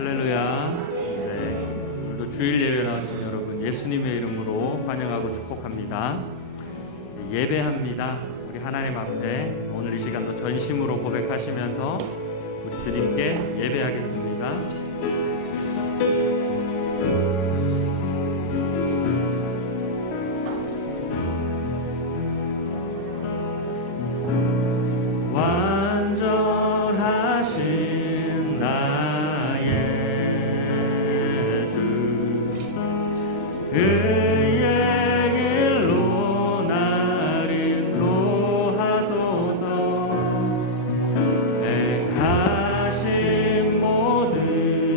할렐루야. 네, 오늘도 주일 예배 나오신 여러분 예수님의 이름으로 환영하고 축복합니다. 예배합니다. 우리 하나님 앞에 오늘 이 시간도 전심으로 고백하시면서 우리 주님께 예배하겠습니다. 그의 길로 날 인도하소서. 행하신 모든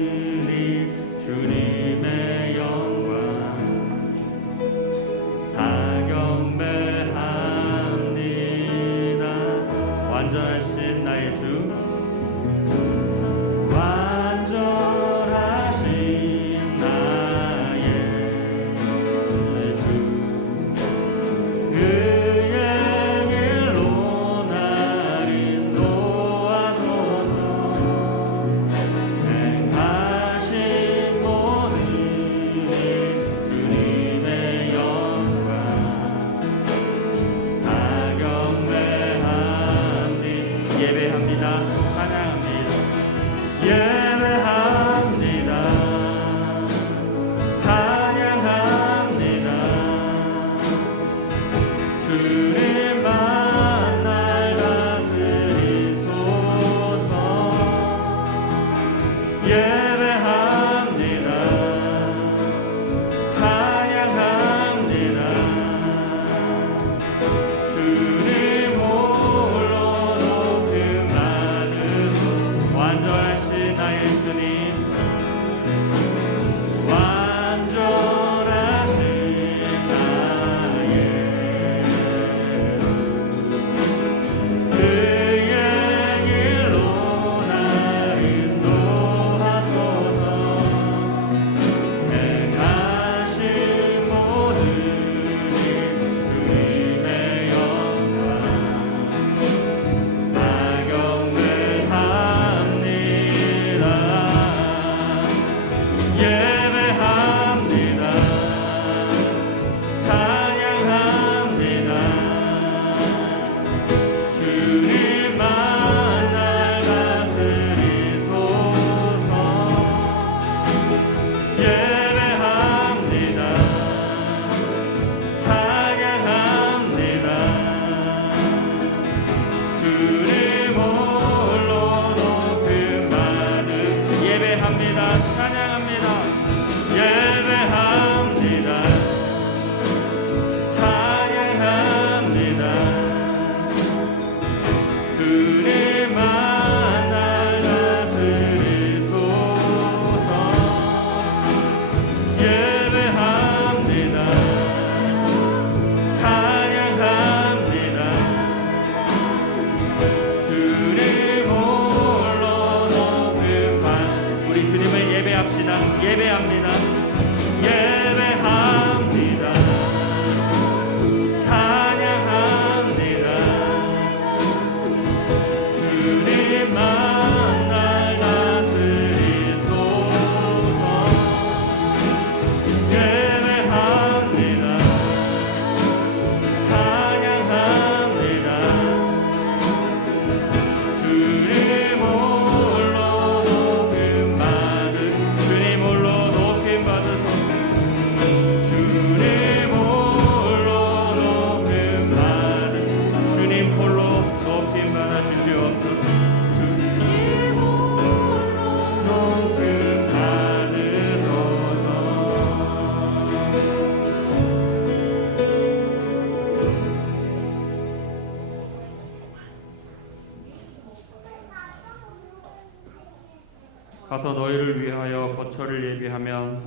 가서 너희를 위하여 거처를 예비하면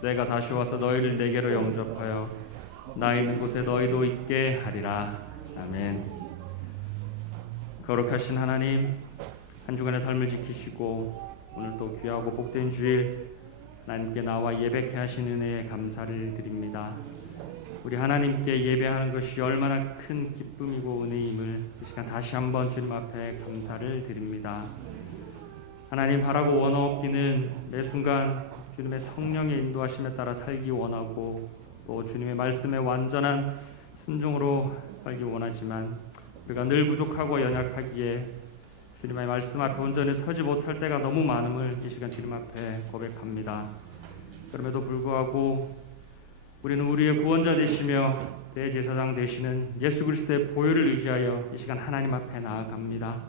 내가 다시 와서 너희를 내게로 영접하여 나 있는 곳에 너희도 있게 하리라. 아멘. 거룩하신 하나님, 한 주간의 삶을 지키시고 오늘 또 귀하고 복된 주일 하나님께 나와 예배케 하신 은혜에 감사를 드립니다. 우리 하나님께 예배하는 것이 얼마나 큰 기쁨이고 은혜임을 이 시간 다시 한번 주님 앞에 감사를 드립니다. 하나님, 바라고 원하옵기는 매 순간 주님의 성령의 인도하심에 따라 살기 원하고 또 주님의 말씀에 완전한 순종으로 살기 원하지만 우리가 늘 부족하고 연약하기에 주님의 말씀 앞에 온전히 서지 못할 때가 너무 많음을 이 시간 주님 앞에 고백합니다. 그럼에도 불구하고 우리는 우리의 구원자 되시며 대제사장 되시는 예수 그리스도의 보혈을 의지하여 이 시간 하나님 앞에 나아갑니다.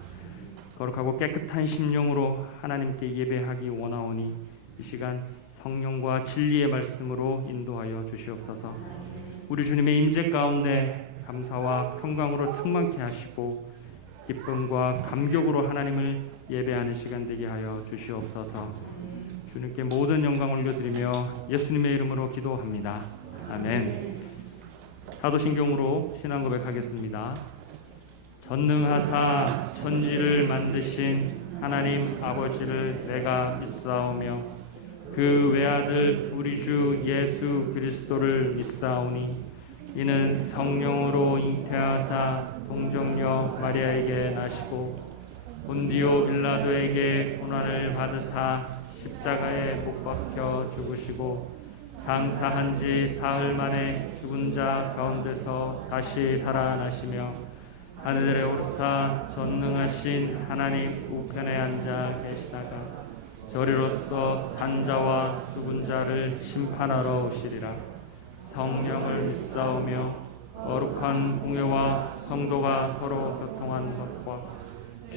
거룩하고 깨끗한 심령으로 하나님께 예배하기 원하오니 이 시간 성령과 진리의 말씀으로 인도하여 주시옵소서. 우리 주님의 임재 가운데 감사와 평강으로 충만케 하시고 기쁨과 감격으로 하나님을 예배하는 시간 되게 하여 주시옵소서. 주님께 모든 영광을 올려드리며 예수님의 이름으로 기도합니다. 아멘. 사도신경으로 신앙 고백하겠습니다. 전능하사 천지를 만드신 하나님 아버지를 내가 믿사오며 그 외아들 우리 주 예수 그리스도를 믿사오니 이는 성령으로 잉태하사 동정녀 마리아에게 나시고 본디오 빌라도에게 고난을 받으사 십자가에 못 박혀 죽으시고 장사한 지 사흘 만에 죽은 자 가운데서 다시 살아나시며 하늘에 오르사 전능하신 하나님 우편에 앉아 계시다가 저리로서 산자와 죽은 자를 심판하러 오시리라. 성령을 믿사오며 거룩한 공회와 성도가 서로 교통한 것과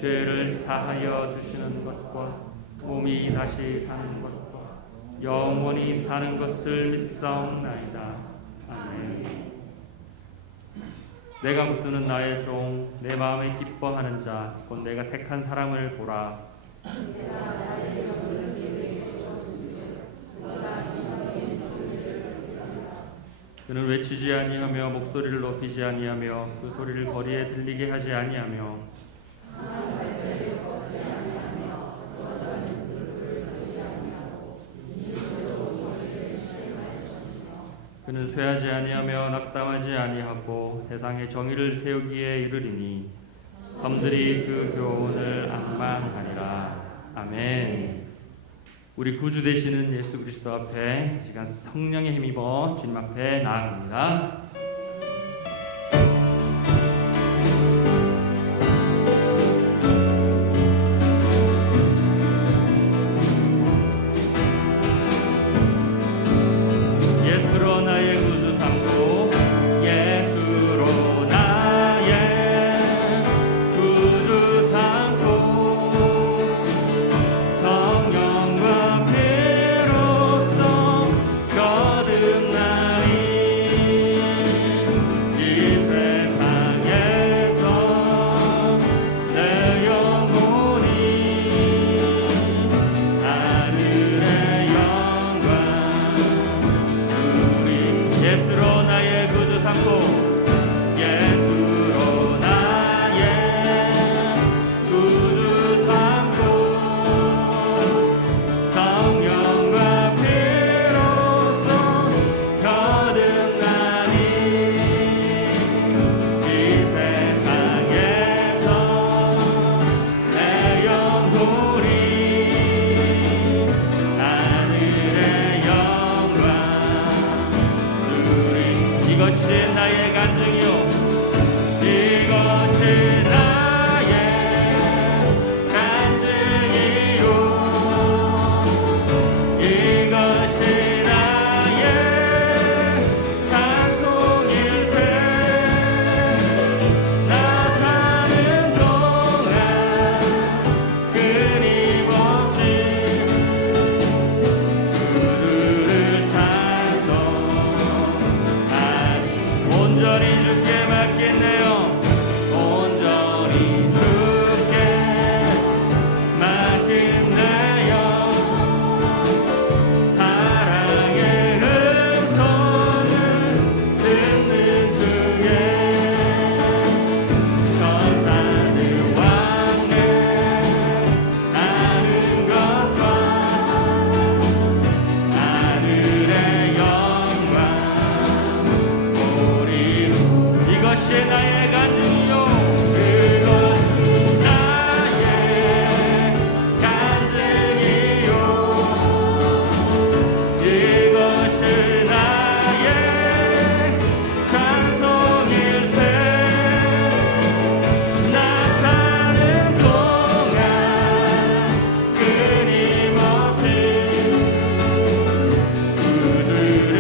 죄를 사하여 주시는 것과 몸이 다시 사는 것과 영원히 사는 것을 믿사옵나이다. 아멘. 내가 붙드는 나의 종, 내 마음에 기뻐하는 자, 곧 내가 택한 사람을 보라. 그는 외치지 아니하며 목소리를 높이지 아니하며 그 소리를 거리에 들리게 하지 아니하며 그는 쇠하지 아니하며 낙담하지 아니하고 세상의 정의를 세우기에 이르리니 섬들이 그 교훈을 앙망하리라. 아멘. 우리 구주 되시는 예수 그리스도 앞에 시간 성령의 힘입어 주님 앞에 나아갑니다. 온전히 주께 맡긴내요. 이제 나의 간증이요 그것은 나의 간증이요 이것은 나의 찬송일세 나 사는 동안 끊임없이 그들을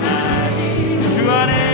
찬송하니 주 안에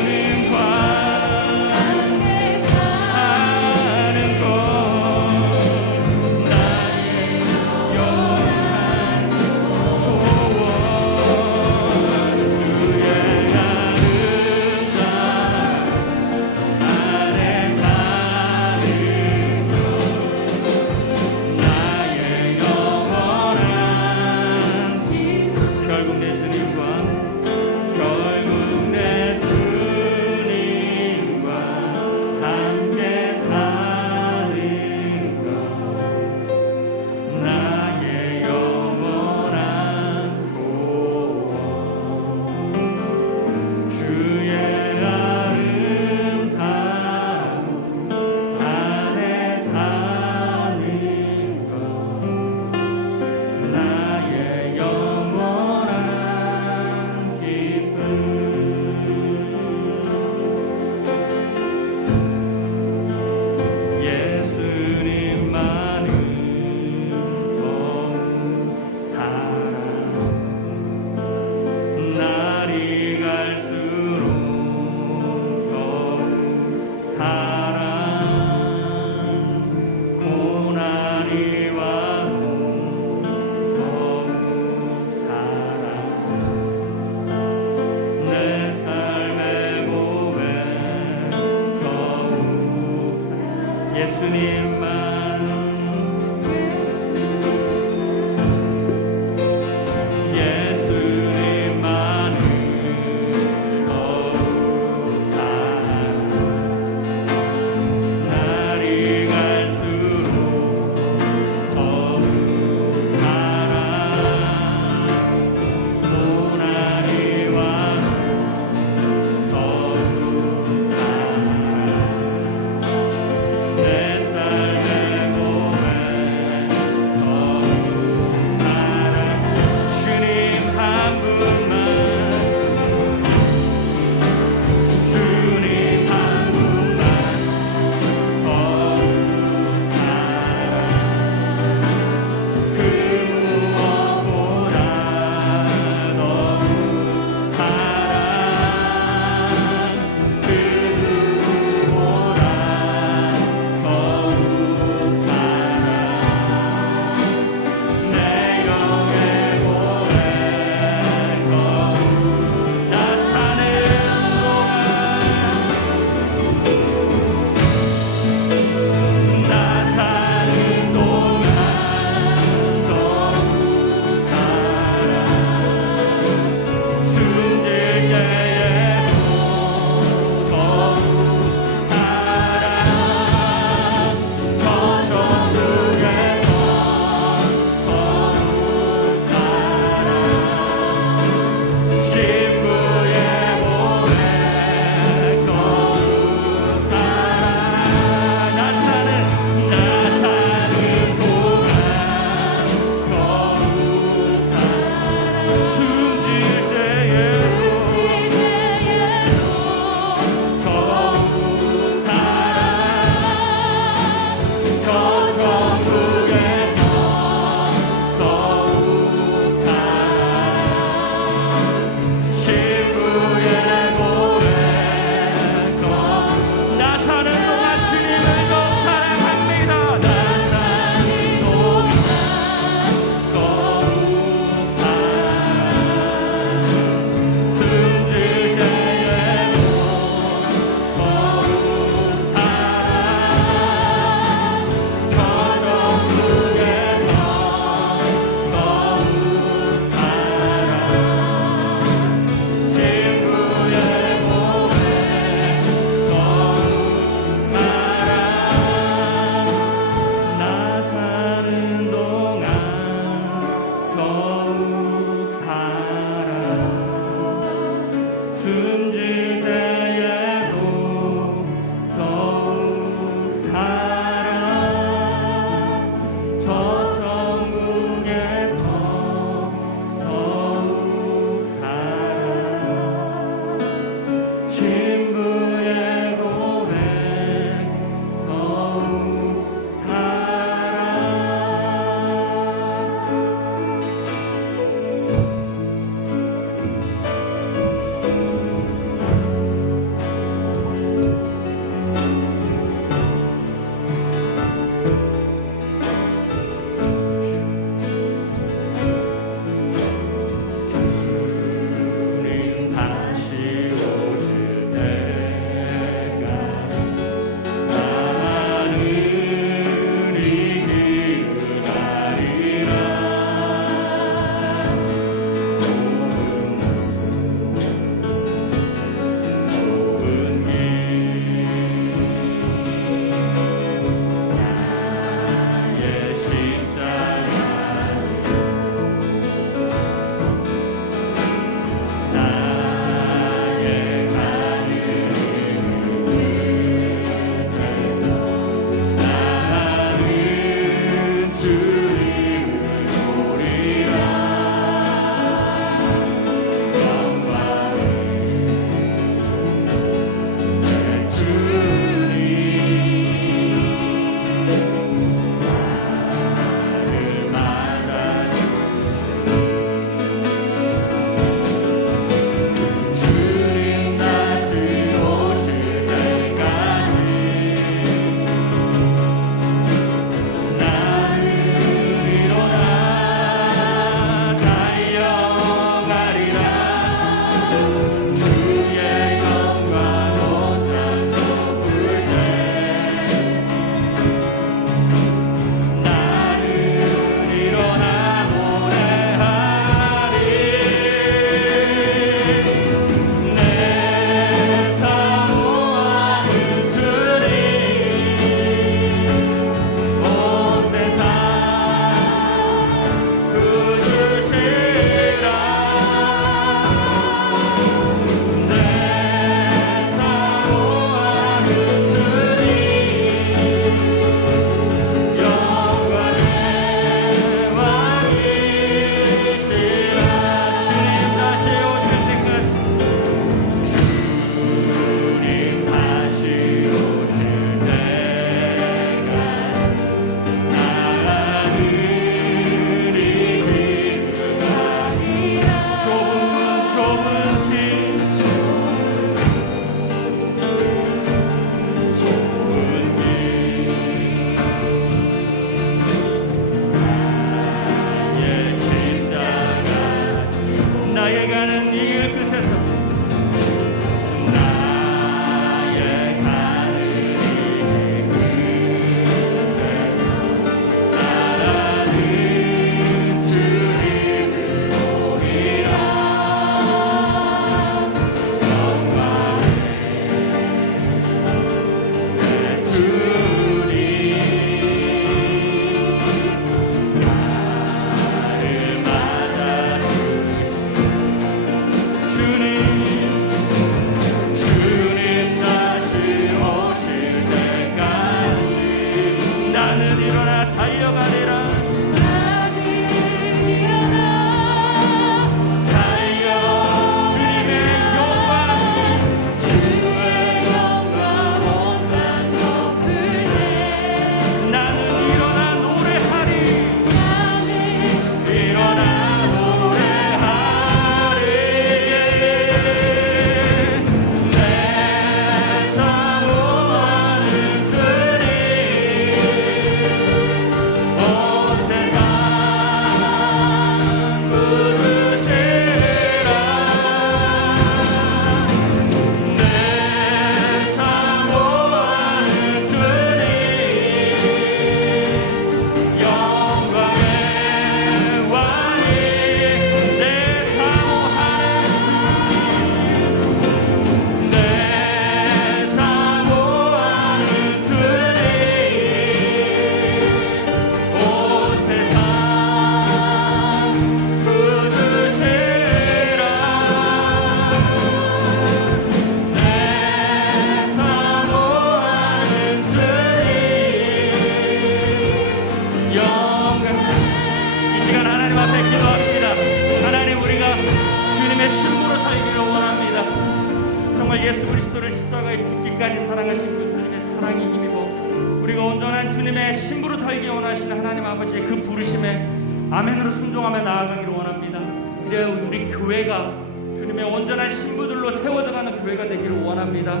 정말 예수 그리스도를 십자가에 죽기까지 사랑하신 그 주님의 사랑이 힘입어 우리가 온전한 주님의 신부로 살기 원하시는 하나님 아버지의 그 부르심에 아멘으로 순종하며 나아가기를 원합니다. 그래야 우리 교회가 주님의 온전한 신부들로 세워져가는 교회가 되기를 원합니다.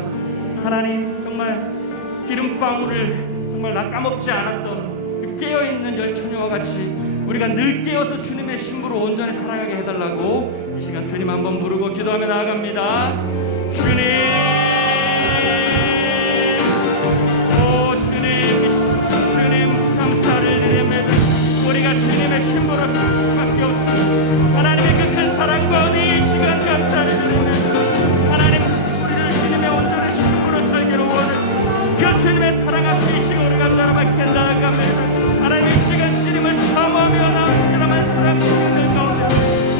하나님, 정말 기름방울을 정말 낚아먹지 않았던 그 깨어있는 열처녀와 같이 우리가 늘 깨어서 주님의 신부로 온전히 살아가게 해달라고 이 시간 주님 한번 부르고 기도하며 나아갑니다. 주님, 오 주님 감사를 드립니다. 우리가 주님의 신부로 밖에 없습니다. 하나님의 그 큰 사랑과 은혜 이 시간 감사를 드립니다. 하나님, 우리를 주님의 온전한 신부로 살기를 원하는 그 주님의 사랑 앞에 이 시간 우리가 나아가게 나아갑니다. 하나님, 이 시간 주님을 사모하며 나아가는 사랑 주님을 가운데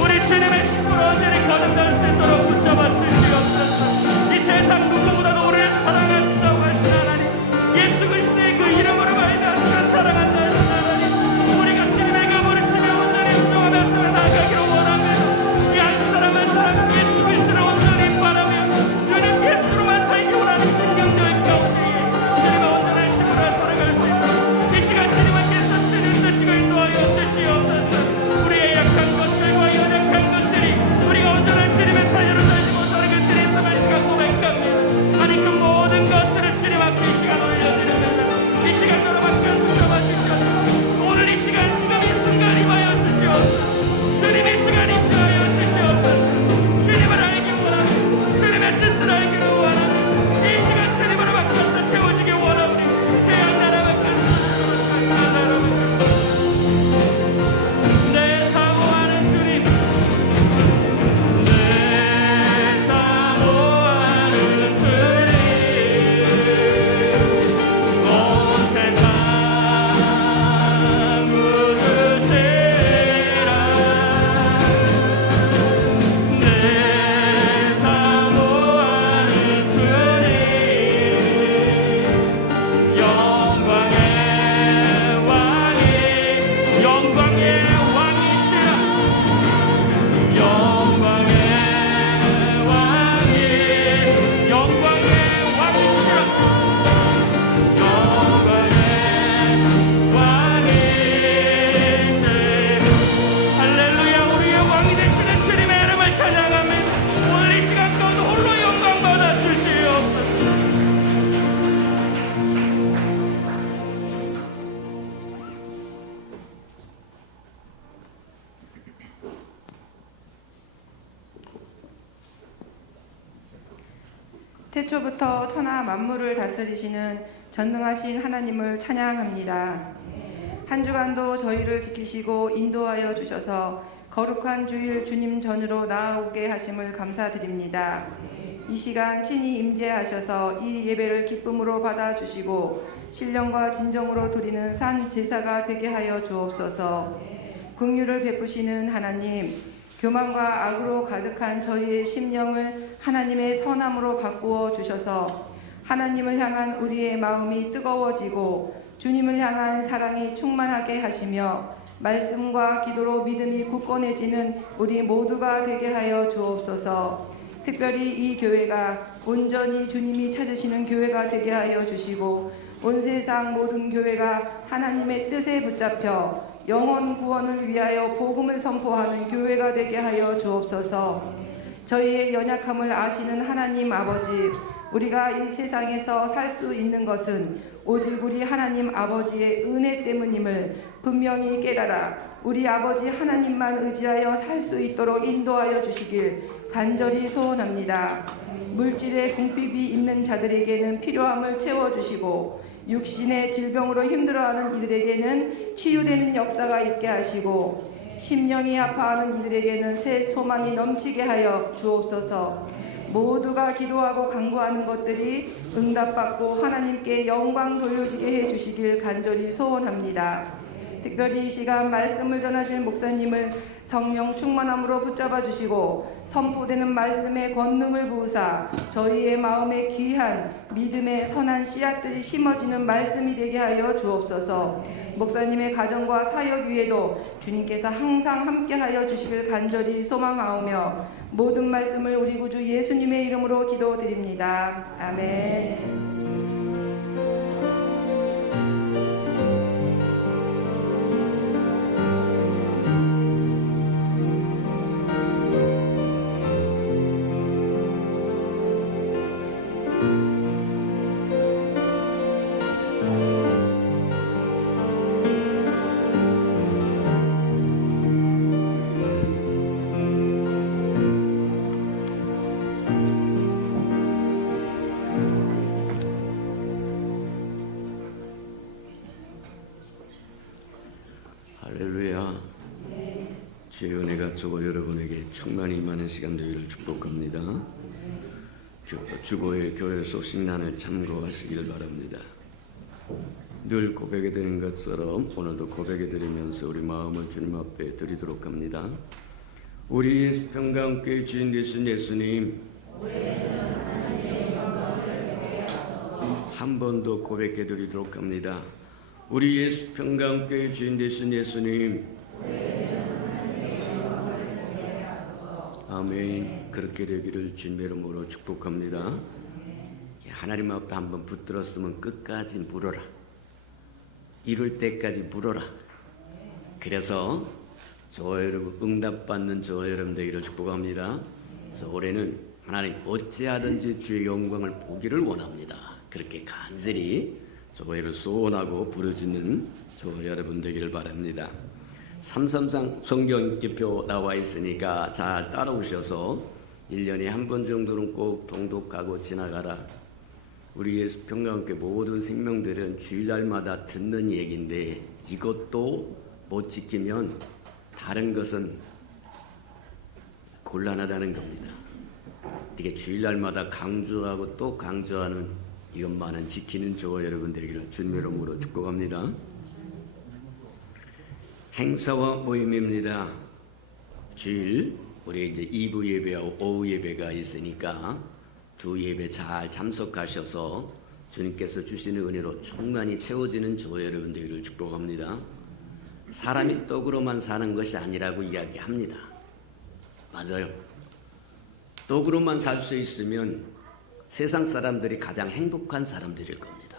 우리 주님의 신부로 온전히 거듭날 수 있도록 붙잡아 주시옵소서. 이 세상 누구보다도 우리를 사랑하신다고 하신 하나님, 예수 그리스도의 그 이름으로 말미암아 사랑한다 하신 하나님, 우리가 주님의 그 부르심에 온전히 순종하며 나아가기를 원합니다. 이 한 사람한 사람 예수 그리스도를 온전히 바라며 주님 예수로만 살기 원하는 신경들 가운데 주님의 온전한 신부로 살아갈 수 있도록 이 시간 주님께서 주님 뜻이고 인도하여 주시옵소서. 우리의 약한 것들과 연약한 것들이 우리가 온전한 주님의 사유로 살지 못하는 것들이 있음을 시간 고백합니다. 아니 그 모든 것들을 주님 앞에 이 시간 올려드립니다. 이 시간 여러분께 붙잡아 주시옵소서. 오늘 이 시간 지금 이 순간 임하여 주시옵소서. 주님 이 시간 임하여 주시옵소서. 주님을 알기 원합니다. 주님의 뜻을 알기를 원합니다. 이 시간 주님으로 바꿔서 채워지기 원합니다. 죄악 나라 바꿔서 내 사모하는 주님, 내 사모하는 주님, 온 세상 웃으시라. 내 사모하는 주님, 영광의 왕이 영광의 왕이시라. 영광의 왕이 영광의 왕이시라. 영광의 왕이시라. 할렐루야. 우리의 왕이 되시는 주님의 이름을 찬양합니다. 오늘 이 시간 가운데 홀로 영광 받아 주시옵소서. 태초부터 천하 만물을 다스리시는 전능하신 하나님을 찬양합니다. 한 주간도 저희를 지키시고 인도하여 주셔서 거룩한 주일 주님 전으로 나아오게 하심을 감사드립니다. 이 시간 친히 임재하셔서 이 예배를 기쁨으로 받아주시고 신령과 진정으로 드리는 산 제사가 되게 하여 주옵소서. 긍휼을 베푸시는 하나님, 교만과 악으로 가득한 저희의 심령을 하나님의 선함으로 바꾸어 주셔서 하나님을 향한 우리의 마음이 뜨거워지고 주님을 향한 사랑이 충만하게 하시며 말씀과 기도로 믿음이 굳건해지는 우리 모두가 되게 하여 주옵소서. 특별히 이 교회가 온전히 주님이 찾으시는 교회가 되게 하여 주시고 온 세상 모든 교회가 하나님의 뜻에 붙잡혀 영혼 구원을 위하여 복음을 선포하는 교회가 되게 하여 주옵소서. 저희의 연약함을 아시는 하나님 아버지, 우리가 이 세상에서 살 수 있는 것은 오직 우리 하나님 아버지의 은혜 때문임을 분명히 깨달아 우리 아버지 하나님만 의지하여 살 수 있도록 인도하여 주시길 간절히 소원합니다. 물질의 궁핍이 있는 자들에게는 필요함을 채워주시고 육신의 질병으로 힘들어하는 이들에게는 치유되는 역사가 있게 하시고 심령이 아파하는 이들에게는 새 소망이 넘치게 하여 주옵소서. 모두가 기도하고 간구하는 것들이 응답받고 하나님께 영광 돌려지게 해주시길 간절히 소원합니다. 특별히 이 시간 말씀을 전하실 목사님을 성령 충만함으로 붙잡아 주시고 선포되는 말씀의 권능을 부으사 저희의 마음에 귀한 믿음의 선한 씨앗들이 심어지는 말씀이 되게 하여 주옵소서. 목사님의 가정과 사역 위에도 주님께서 항상 함께하여 주시길 간절히 소망하오며 모든 말씀을 우리 구주 예수님의 이름으로 기도드립니다. 아멘. 할렐루야. 주의 은혜가 저와 여러분에게 충만히 임하는 시간 되기를 축복합니다. 주보의 교회 소식란을 참고하시길 바랍니다. 늘 고백해드린 것처럼 오늘도 고백해드리면서 우리 마음을 주님 앞에 드리도록 합니다. 우리 예수 평강교회 주인 되신 예수님, 한 번 더 고백해드리도록 합니다. 우리 예수 평강교회 주인 되신 예수님, 아멘. 그렇게 되기를 주님의 이름으로 축복합니다. 하나님 앞에 한번 붙들었으면 끝까지 물어라. 이룰 때까지 물어라. 그래서 저와 여러분 응답받는 저와 여러분 되기를 축복합니다. 그래서 올해는 하나님 어찌하든지 주의 영광을 보기를 원합니다. 그렇게 간절히 저희를 소원하고 부르짖는 저와 여러분 되기를 바랍니다. 333 성경기표 나와 있으니까 잘 따라오셔서 1년에 한 번 정도는 꼭 통독하고 지나가라. 우리 예수 평강교회 모든 생명들은 주일날마다 듣는 얘기인데 이것도 못 지키면 다른 것은 곤란하다는 겁니다. 이게 주일날마다 강조하고 또 강조하는 이것만은 지키는 저와 여러분 되기를 주님의 이름으로 축복합니다. 행사와 모임입니다. 주일 우리 이제 2부 예배하고 오후 예배가 있으니까 두 예배 잘 참석하셔서 주님께서 주시는 은혜로 충만히 채워지는 저와 여러분 되기를 축복합니다. 사람이 떡으로만 사는 것이 아니라고 이야기합니다. 맞아요. 떡으로만 살 수 있으면 세상 사람들이 가장 행복한 사람들일 겁니다.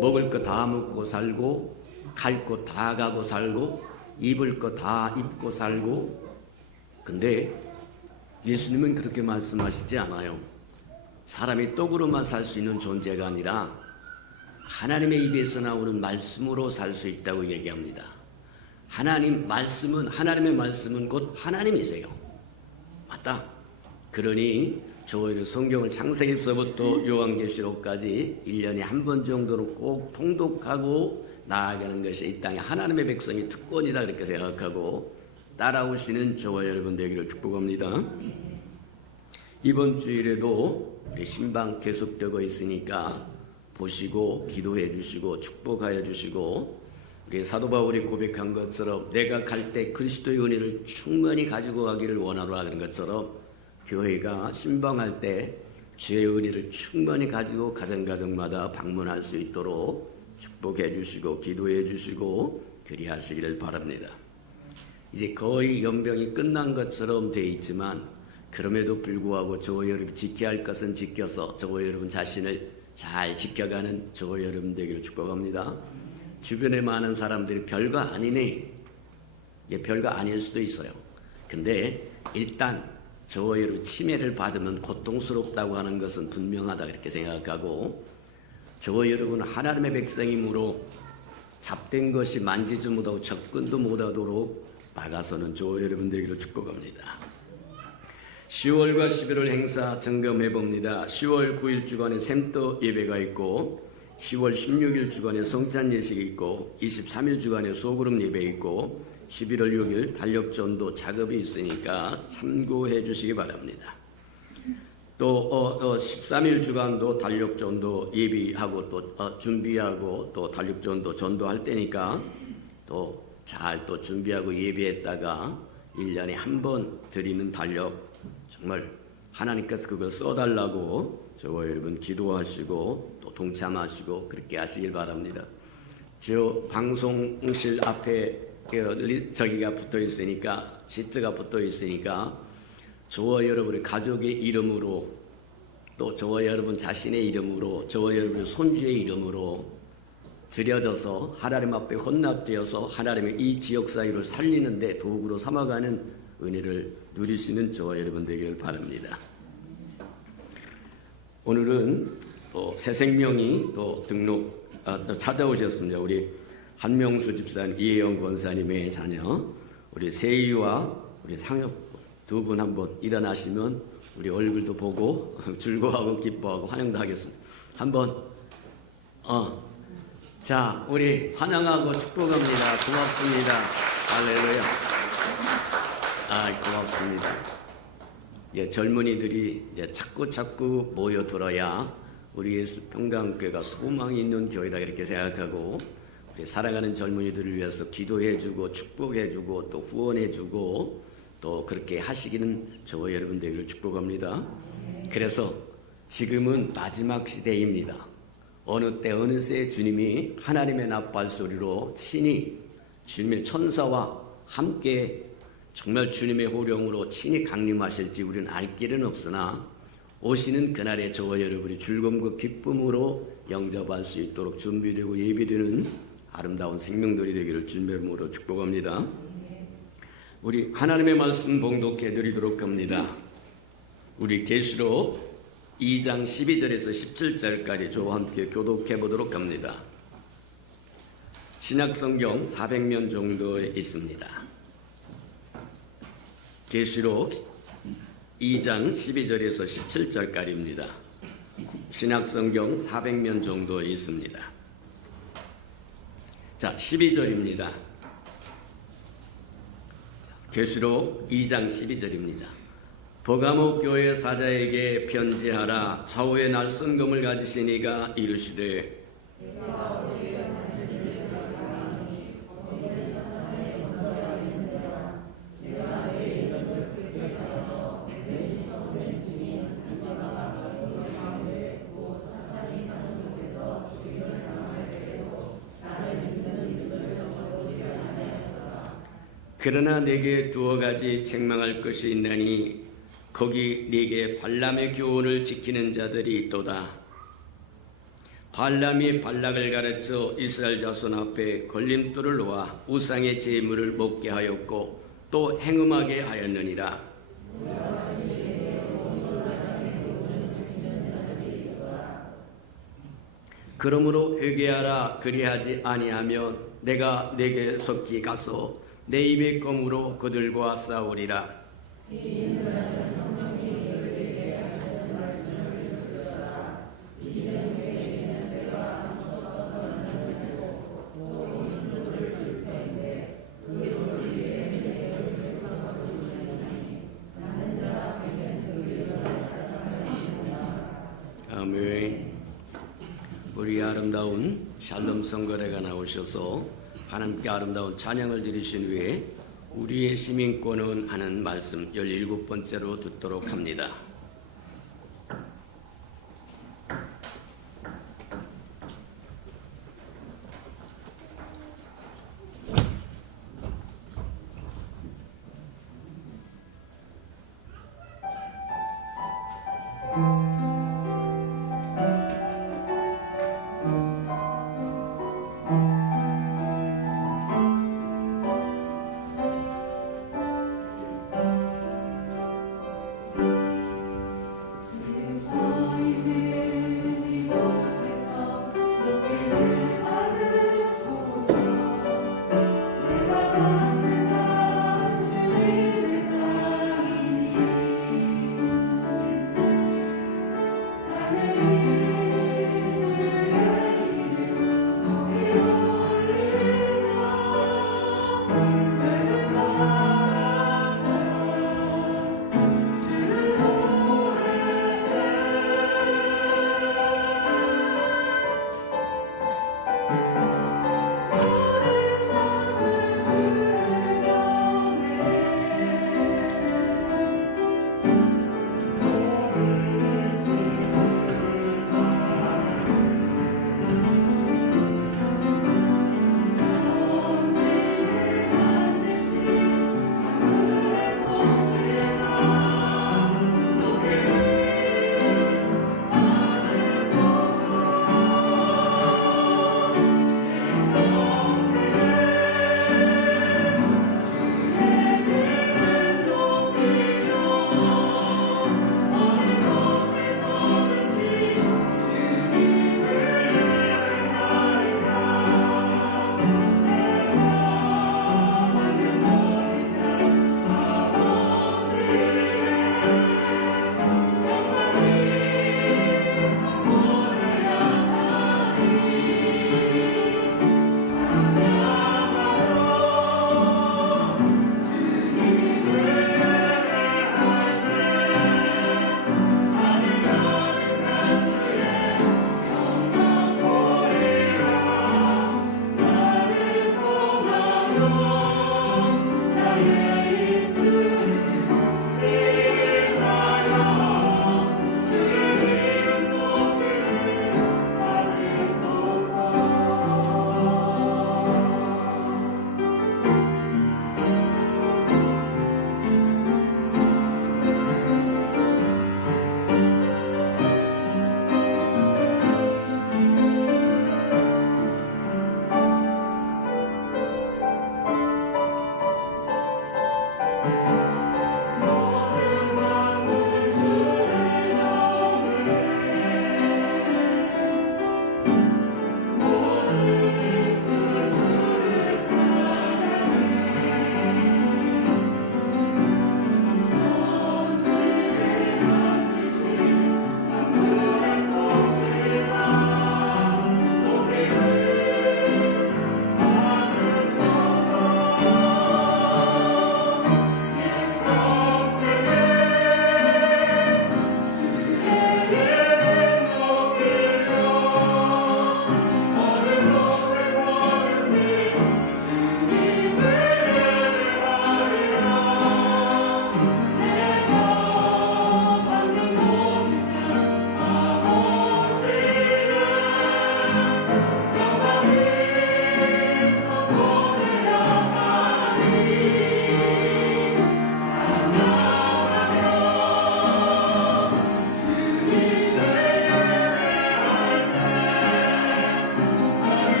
먹을 거 다 먹고 살고 갈 곳 다 가고 살고 입을 거 다 입고 살고. 근데 예수님은 그렇게 말씀하시지 않아요. 사람이 떡으로만 살 수 있는 존재가 아니라 하나님의 입에서 나오는 말씀으로 살 수 있다고 얘기합니다. 하나님의 말씀은 곧 하나님이세요. 맞다. 그러니 저희는 성경을 창세기서부터 요한계시록까지 1년에 한 번 정도는 꼭 통독하고 나아가는 것이 이 땅에 하나님의 백성의 특권이다 그렇게 생각하고 따라오시는 저와 여러분 되기를 축복합니다. 이번 주일에도 우리 신방 계속되고 있으니까 보시고 기도해 주시고 축복하여 주시고, 우리 사도 바울이 고백한 것처럼 내가 갈 때 그리스도의 은혜를 충만히 가지고 가기를 원하노라 그런 것처럼 교회가 신방할 때 주의 은혜를 충만히 가지고 가정마다 방문할 수 있도록 축복해 주시고 기도해 주시고 그리하시기를 바랍니다. 이제 거의 연병이 끝난 것처럼 되어 있지만 그럼에도 불구하고 저와 여러분 지켜야 할 것은 지켜서 저와 여러분 자신을 잘 지켜가는 저와 여러분 되기를 축복합니다. 주변에 많은 사람들이 별거 아니네, 별거 아닐 수도 있어요. 근데 일단 저와 여러분 침해를 받으면 고통스럽다고 하는 것은 분명하다 그렇게 생각하고, 저와 여러분은 하나님의 백성이므로 잡된 것이 만지지 못하고 접근도 못하도록 막아서는 저와 여러분 되기를 축복합니다. 10월과 11월 행사 점검해 봅니다. 10월 9일 주간에 샘터 예배가 있고 10월 16일 주간에 성찬 예식이 있고 23일 주간에 소그룹 예배 있고 11월 6일 달력전도 작업이 있으니까 참고해 주시기 바랍니다. 또 13일 주간도 달력전도 예비하고 또 준비하고 또 달력전도 전도할 때니까 또 잘 또 준비하고 예배했다가 1년에 한 번 드리는 달력, 정말 하나님께서 그걸 써달라고 저와 여러분 기도하시고 또 동참하시고 그렇게 하시길 바랍니다. 저 방송실 앞에 저기가 붙어 있으니까, 시트가 붙어 있으니까 저와 여러분의 가족의 이름으로, 또 저와 여러분 자신의 이름으로, 저와 여러분의 손주의 이름으로 드려져서 하나님 앞에 헌납되어서 하나님의 이 지역사회를 살리는데 도구로 삼아가는 은혜를 누리시는 저와 여러분 되기를 바랍니다. 오늘은 또 새 생명이 또 찾아오셨습니다. 우리 한명수 집사님, 이혜영 권사님의 자녀, 우리 세희와 우리 상혁 두 분 한번 일어나시면 우리 얼굴도 보고 즐거워하고 기뻐하고 환영도 하겠습니다. 한번 자, 우리 환영하고 축복합니다. 고맙습니다. 할렐루야. 고맙습니다. 예, 젊은이들이 이제 자꾸 모여들어야 우리 예수 평강교회가 소망이 있는 교회다 이렇게 생각하고, 우리 살아가는 젊은이들을 위해서 기도해주고 축복해주고 또 후원해주고 또 그렇게 하시기는 저와 여러분 되기를 축복합니다. 그래서 지금은 마지막 시대입니다. 어느 때 어느새 주님이 하나님의 나팔 소리로 친히 주님의 천사와 함께 정말 주님의 호령으로 친히 강림하실지 우리는 알 길은 없으나, 오시는 그날에 저와 여러분이 즐거움과 기쁨으로 영접할 수 있도록 준비되고 예비되는 아름다운 생명들이 되기를 주님으로 축복합니다. 우리 하나님의 말씀 봉독해 드리도록 합니다. 우리 계시록 2장 12절에서 17절까지 저와 함께 교독해 보도록 합니다. 신약성경 400면 정도에 있습니다. 계시록 2장 12절에서 17절까지입니다. 신약성경 400면 정도에 있습니다. 자, 12절입니다. 계시록 2장 12절입니다. 버가모 교회 사자에게 편지하라. 좌우에 날성검을 가지신 이가 이르시되, 그러나 내게 두어 가지 책망할 것이 있나니 거기 네게 발람의 교훈을 지키는 자들이 있도다. 발람이 발락을 가르쳐 이스라엘 자손 앞에 걸림돌을 놓아 우상의 제물을 먹게 하였고 또 행음하게 하였느니라. 그러므로 회개하라. 그리하지 아니하면 내가 네게 속히 가서 내 입의 검으로 그들과 싸우리라. 아멘. 우리 아름다운 샬롬 성거래가 나오셔서 하나님께 아름다운 찬양을 드리신 후에 우리의 시민권은 하는 말씀 17번째로 듣도록 합니다.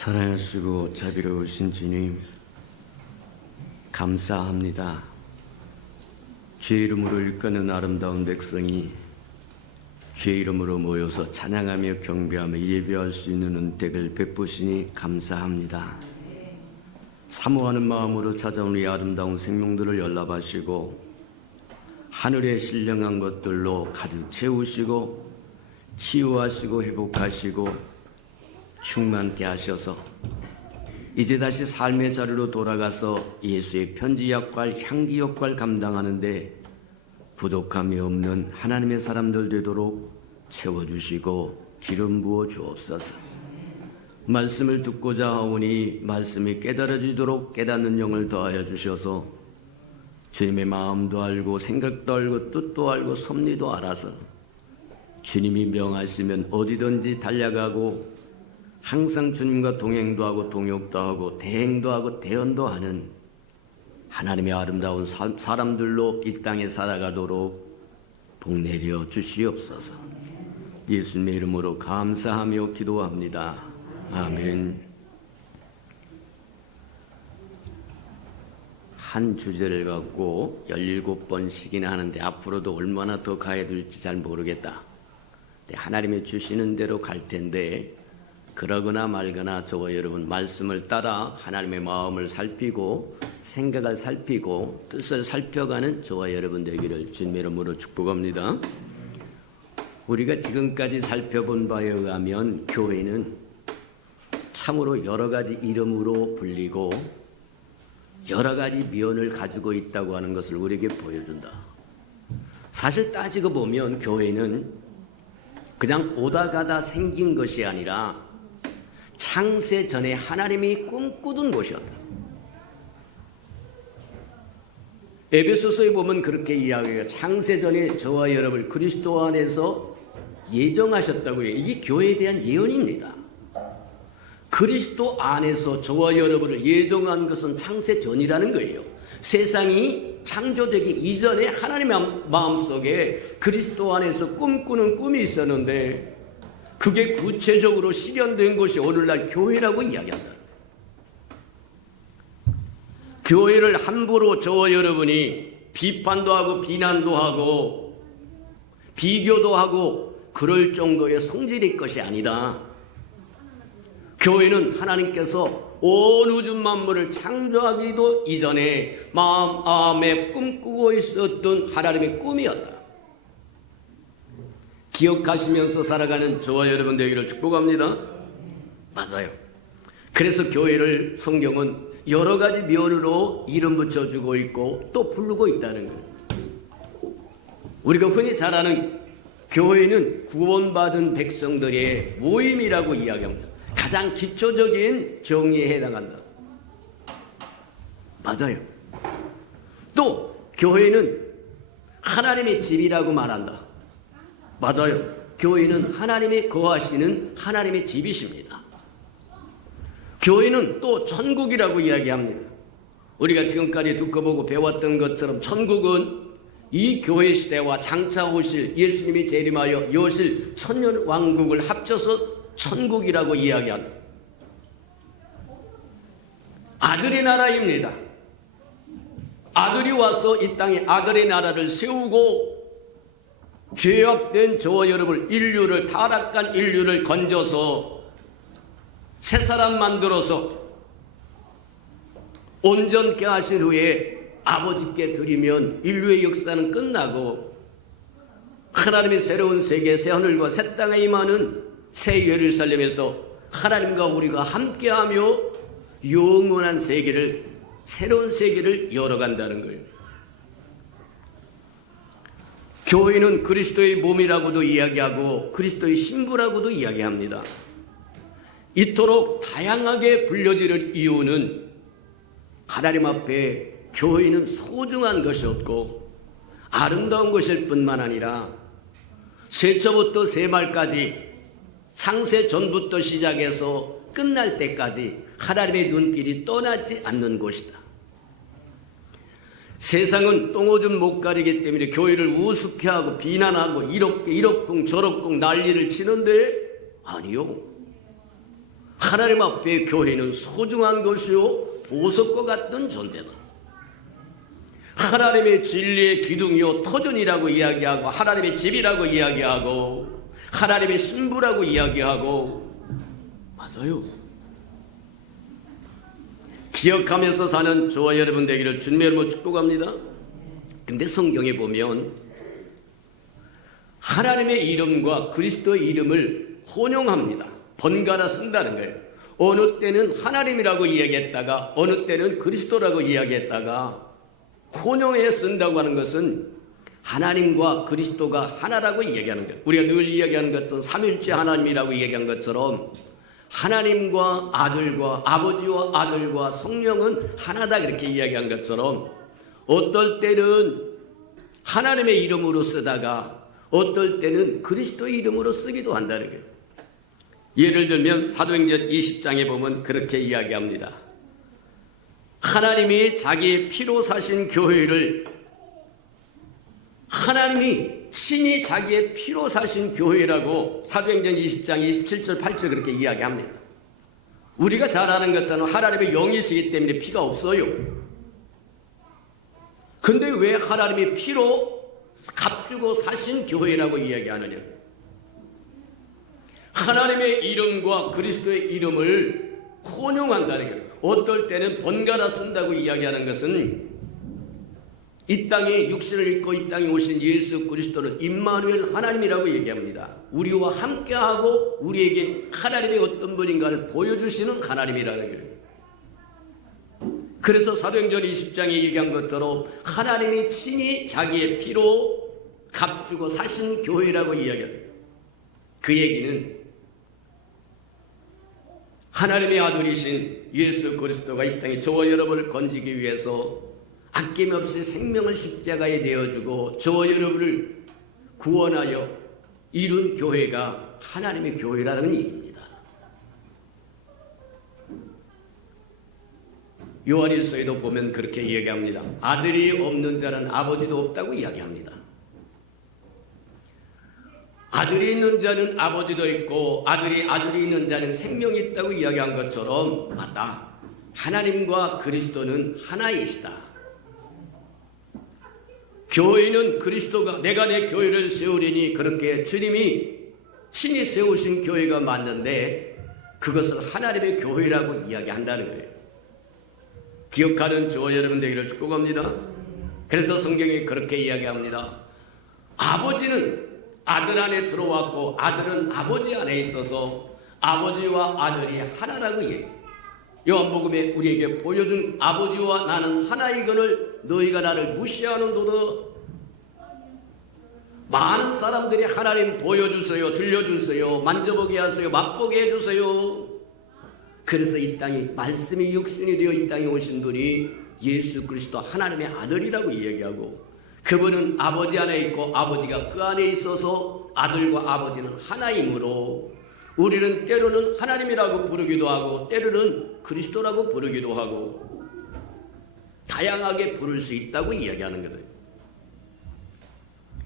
사랑하시고 자비로우신 주님, 감사합니다. 주의 이름으로 일컫는 아름다운 백성이 주의 이름으로 모여서 찬양하며 경배하며 예배할 수 있는 은택을 베푸시니 감사합니다. 사모하는 마음으로 찾아온 이 아름다운 생명들을 연락하시고 하늘에 신령한 것들로 가득 채우시고 치유하시고 회복하시고 충만케 하셔서 이제 다시 삶의 자리로 돌아가서 예수의 편지 역할, 향기 역할 감당하는데 부족함이 없는 하나님의 사람들 되도록 채워주시고 기름 부어 주옵소서. 말씀을 듣고자 하오니 말씀이 깨달아지도록 깨닫는 영을 더하여 주셔서 주님의 마음도 알고 생각도 알고 뜻도 알고 섭리도 알아서 주님이 명하시면 어디든지 달려가고 항상 주님과 동행도 하고 동역도 하고 대행도 하고 대언도 하는 하나님의 아름다운 사람들로 이 땅에 살아가도록 복내려 주시옵소서. 예수님의 이름으로 감사하며 기도합니다. 아멘. 한 주제를 갖고 17번씩이나 하는데 앞으로도 얼마나 더 가야 될지 잘 모르겠다. 하나님이 주시는 대로 갈 텐데 그러거나 말거나 저와 여러분 말씀을 따라 하나님의 마음을 살피고 생각을 살피고 뜻을 살펴가는 저와 여러분 되기를 주님의 이름으로 축복합니다. 우리가 지금까지 살펴본 바에 의하면 교회는 참으로 여러 가지 이름으로 불리고 여러 가지 면을 가지고 있다고 하는 것을 우리에게 보여준다. 사실 따지고 보면 교회는 그냥 오다 가다 생긴 것이 아니라 창세 전에 하나님이 꿈꾸던 곳이었다. 에베소서에 보면 그렇게 이야기해요. 창세 전에 저와 여러분을 그리스도 안에서 예정하셨다고 해요. 이게 교회에 대한 예언입니다. 그리스도 안에서 저와 여러분을 예정한 것은 창세 전이라는 거예요. 세상이 창조되기 이전에 하나님의 마음속에 그리스도 안에서 꿈꾸는 꿈이 있었는데 그게 구체적으로 실현된 것이 오늘날 교회라고 이야기한다. 교회를 함부로 저와 여러분이 비판도 하고 비난도 하고 비교도 하고 그럴 정도의 성질일 것이 아니다. 교회는 하나님께서 온 우주 만물을 창조하기도 이전에 마음에 꿈꾸고 있었던 하나님의 꿈이었다. 기억하시면서 살아가는 저와 여러분 되기를 축복합니다. 맞아요. 그래서 교회를 성경은 여러 가지 면으로 이름 붙여주고 있고 또 부르고 있다는 거예요. 우리가 흔히 잘 아는 교회는 구원받은 백성들의 모임이라고 이야기합니다. 가장 기초적인 정의에 해당한다. 맞아요. 또 교회는 하나님의 집이라고 말한다. 맞아요. 교회는 하나님이 거하시는 하나님의 집이십니다. 교회는 또 천국이라고 이야기합니다. 우리가 지금까지 듣고 보고 배웠던 것처럼 천국은 이 교회 시대와 장차 오실 예수님이 재림하여 여실 천년 왕국을 합쳐서 천국이라고 이야기한다. 아들의 나라입니다. 아들이 와서 이 땅에 아들의 나라를 세우고 죄악된 저와 여러분 인류를 타락한 인류를 건져서 새 사람 만들어서 온전케 하신 후에 아버지께 드리면 인류의 역사는 끝나고 하나님의 새로운 세계 새 하늘과 새 땅에 임하는 새 예루살렘에서 하나님과 우리가 함께하며 영원한 세계를 새로운 세계를 열어간다는 거예요. 교회는 그리스도의 몸이라고도 이야기하고 그리스도의 신부라고도 이야기합니다. 이토록 다양하게 불려지는 이유는 하나님 앞에 교회는 소중한 것이었고 아름다운 것일 뿐만 아니라 세초부터 세말까지 창세 전부터 시작해서 끝날 때까지 하나님의 눈길이 떠나지 않는 곳이다. 세상은 똥오줌 못 가리기 때문에 교회를 우습게하고 비난하고 이렇쿵 저렇쿵 난리를 치는데 아니요. 하나님 앞에 교회는 소중한 것이요 보석과 같은 존재다. 하나님의 진리의 기둥이요 터전이라고 이야기하고 하나님의 집이라고 이야기하고 하나님의 신부라고 이야기하고 맞아요. 기억하면서 사는 저와 여러분 되기를 주님의 이름으로 축복합니다. 근데 성경에 보면 하나님의 이름과 그리스도의 이름을 혼용합니다. 번갈아 쓴다는 거예요. 어느 때는 하나님이라고 이야기했다가 어느 때는 그리스도라고 이야기했다가 혼용해 쓴다고 하는 것은 하나님과 그리스도가 하나라고 이야기하는 거예요. 우리가 늘 이야기하는 것처럼 삼일째 하나님이라고 이야기한 것처럼 하나님과 아들과 아버지와 아들과 성령은 하나다 그렇게 이야기한 것처럼 어떨 때는 하나님의 이름으로 쓰다가 어떨 때는 그리스도의 이름으로 쓰기도 한다는 거예요. 예를 들면 사도행전 20장에 보면 그렇게 이야기합니다. 하나님이 자기의 피로 사신 교회를 하나님이 신이 자기의 피로 사신 교회라고 사도행전 20장 27절 8절 그렇게 이야기합니다. 우리가 잘 아는 것처럼 하나님의 영이시기 때문에 피가 없어요. 근데 왜 하나님이 피로 값주고 사신 교회라고 이야기하느냐? 하나님의 이름과 그리스도의 이름을 혼용한다는 거예요. 어떨 때는 번갈아 쓴다고 이야기하는 것은 이 땅에 육신을 입고 이 땅에 오신 예수 그리스도는 임마누엘 하나님이라고 얘기합니다. 우리와 함께하고 우리에게 하나님의 어떤 분인가를 보여주시는 하나님이라는 거예요. 그래서 사도행전 20장에 얘기한 것처럼 하나님이 친히 자기의 피로 값주고 사신 교회라고 이야기합니다. 그 얘기는 하나님의 아들이신 예수 그리스도가 이 땅에 저와 여러분을 건지기 위해서 아낌없이 생명을 십자가에 내어주고 저와 여러분을 구원하여 이룬 교회가 하나님의 교회라는 얘기입니다. 요한일서에도 보면 그렇게 이야기합니다. 아들이 없는 자는 아버지도 없다고 이야기합니다. 아들이 있는 자는 아버지도 있고 아들이 있는 자는 생명이 있다고 이야기한 것처럼 맞다. 하나님과 그리스도는 하나이시다. 교회는 그리스도가 내가 내 교회를 세우리니 그렇게 주님이 친히 세우신 교회가 맞는데 그것을 하나님의 교회라고 이야기한다는 거예요. 기억하는 저와 여러분 되기를 축복합니다. 그래서 성경이 그렇게 이야기합니다. 아버지는 아들 안에 들어왔고 아들은 아버지 안에 있어서 아버지와 아들이 하나라고 얘기해요. 요한복음에 우리에게 보여준 아버지와 나는 하나이거늘 너희가 나를 무시하는도다. 많은 사람들이 하나님 보여주세요, 들려주세요, 만져보게 하세요, 맛보게 해주세요. 그래서 이 땅에 말씀이 육신이 되어 이 땅에 오신 분이 예수 그리스도 하나님의 아들이라고 이야기하고, 그분은 아버지 안에 있고 아버지가 그 안에 있어서 아들과 아버지는 하나이므로 우리는 때로는 하나님이라고 부르기도 하고 때로는 그리스도라고 부르기도 하고 다양하게 부를 수 있다고 이야기하는 거예요.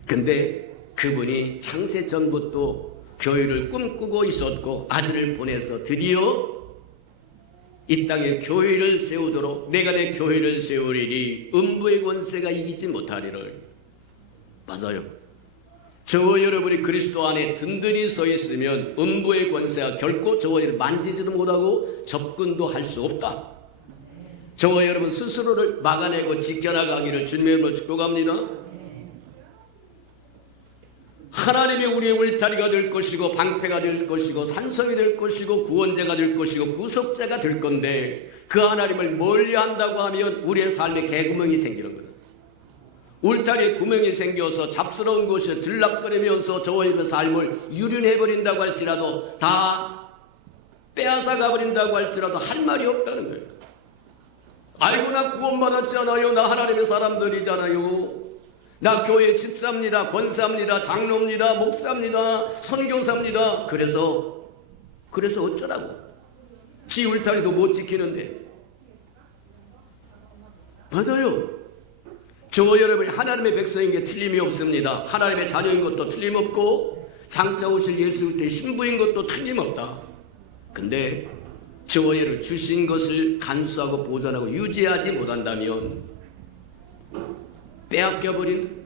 근데 그분이 창세 전부터 교회를 꿈꾸고 있었고 아들을 보내서 드디어 이 땅에 교회를 세우도록 내가 내 교회를 세우리니 음부의 권세가 이기지 못하리를. 맞아요. 저와 여러분이 그리스도 안에 든든히 서 있으면 음부의 권세가 결코 저와 여러분 만지지도 못하고 접근도 할 수 없다. 저와 여러분 스스로를 막아내고 지켜나가기를 주님의 이름으로 축복합니다. 하나님이 우리의 울타리가 될 것이고 방패가 될 것이고 산성이 될 것이고 구원자가 될 것이고 구속자가 될 건데 그 하나님을 멀리한다고 하면 우리의 삶에 개구멍이 생기는 거예요. 울타리에 구멍이 생겨서 잡스러운 곳에 들락거리면서 저와 여러분의 삶을 유린해버린다고 할지라도 다 빼앗아 가버린다고 할지라도 할 말이 없다는 거예요. 아이고 나 구원받았잖아요. 나 하나님의 사람들이잖아요. 나 교회 집사입니다. 권사입니다. 장로입니다. 목사입니다. 선교사입니다. 그래서 어쩌라고? 지 울타리도 못 지키는데. 맞아요. 저와 여러분이 하나님의 백성인 게 틀림이 없습니다. 하나님의 자녀인 것도 틀림없고 장차 오실 예수 그리스도의 신부인 것도 틀림없다. 근데 저와 여러분 주신 것을 간수하고 보존하고 유지하지 못한다면 빼앗겨버린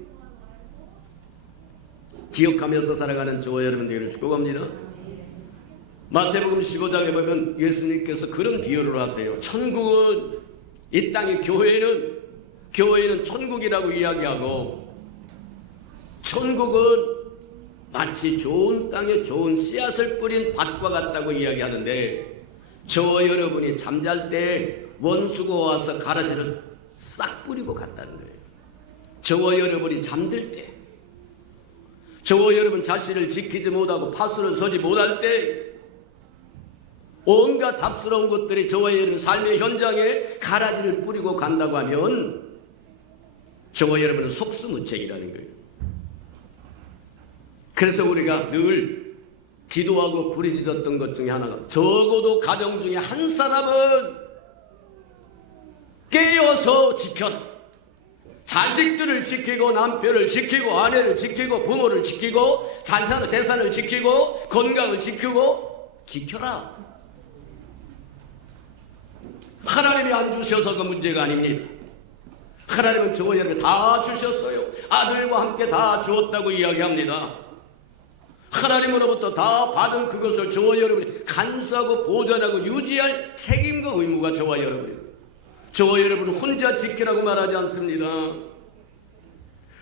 기억하면서 살아가는 저와 여러분들을 축복합니다. 마태복음 15장에 보면 예수님께서 그런 비유를 하세요. 천국은 이 땅의 교회는 천국이라고 이야기하고 천국은 마치 좋은 땅에 좋은 씨앗을 뿌린 밭과 같다고 이야기하는데 저와 여러분이 잠잘 때 원수가 와서 가라지를 싹 뿌리고 간다는 거예요. 저와 여러분이 잠들 때, 저와 여러분 자신을 지키지 못하고 파수를 서지 못할 때 온갖 잡스러운 것들이 저와 여러분 삶의 현장에 가라지를 뿌리고 간다고 하면 저와 여러분은 속수무책이라는 거예요. 그래서 우리가 늘 기도하고 부르짖었던 것 중에 하나가 적어도 가정 중에 한 사람은 깨어서 지켜라. 자식들을 지키고 남편을 지키고 아내를 지키고 부모를 지키고 재산을 지키고 건강을 지켜라. 하나님이 안 주셔서 그 문제가 아닙니다. 하나님은 저와 여러분께 다 주셨어요. 아들과 함께 다 주었다고 이야기합니다. 하나님으로부터 다 받은 그것을 저와 여러분이 간수하고 보존하고 유지할 책임과 의무가 저와 여러분입니다. 저와 여러분은 혼자 지키라고 말하지 않습니다.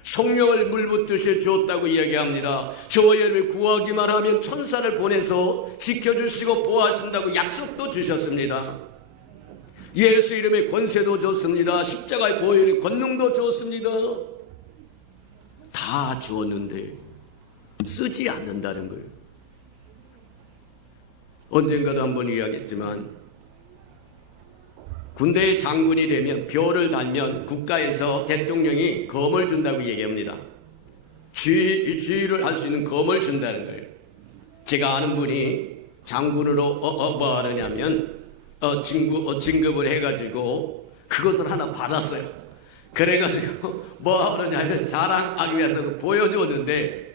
성령을 물붓듯이 주었다고 이야기합니다. 저와 여러분이 구하기만 하면 천사를 보내서 지켜주시고 보호하신다고 약속도 주셨습니다. 예수 이름의 권세도 줬습니다. 십자가의 보혈의 권능도 줬습니다. 다 주었는데 쓰지 않는다는 거예요. 언젠가도 한번 이야기했지만 군대의 장군이 되면 별을 달면 국가에서 대통령이 검을 준다고 얘기합니다. 지휘를 할 수 있는 검을 준다는 거예요. 제가 아는 분이 장군으로 뭐 하느냐면 진급을 해가지고 그것을 하나 받았어요. 그래가지고 뭐 하느냐면 자랑하기 위해서 보여줬는데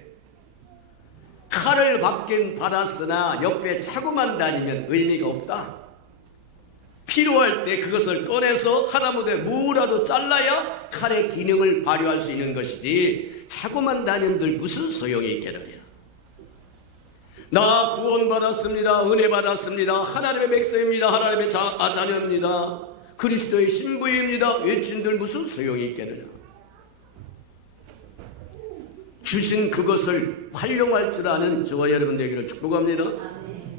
칼을 받긴 받았으나 옆에 차고만 다니면 의미가 없다. 필요할 때 그것을 꺼내서 하다못해 무라도 잘라야 칼의 기능을 발휘할 수 있는 것이지 차고만 다니는들 무슨 소용이 있겠느냐. 나 구원받았습니다. 은혜 받았습니다. 하나님의 백성입니다. 하나님의 자녀입니다. 그리스도의 신부입니다. 외친들 무슨 소용이 있겠느냐. 주신 그것을 활용할 줄 아는 저와 여러분 되기를 축복합니다.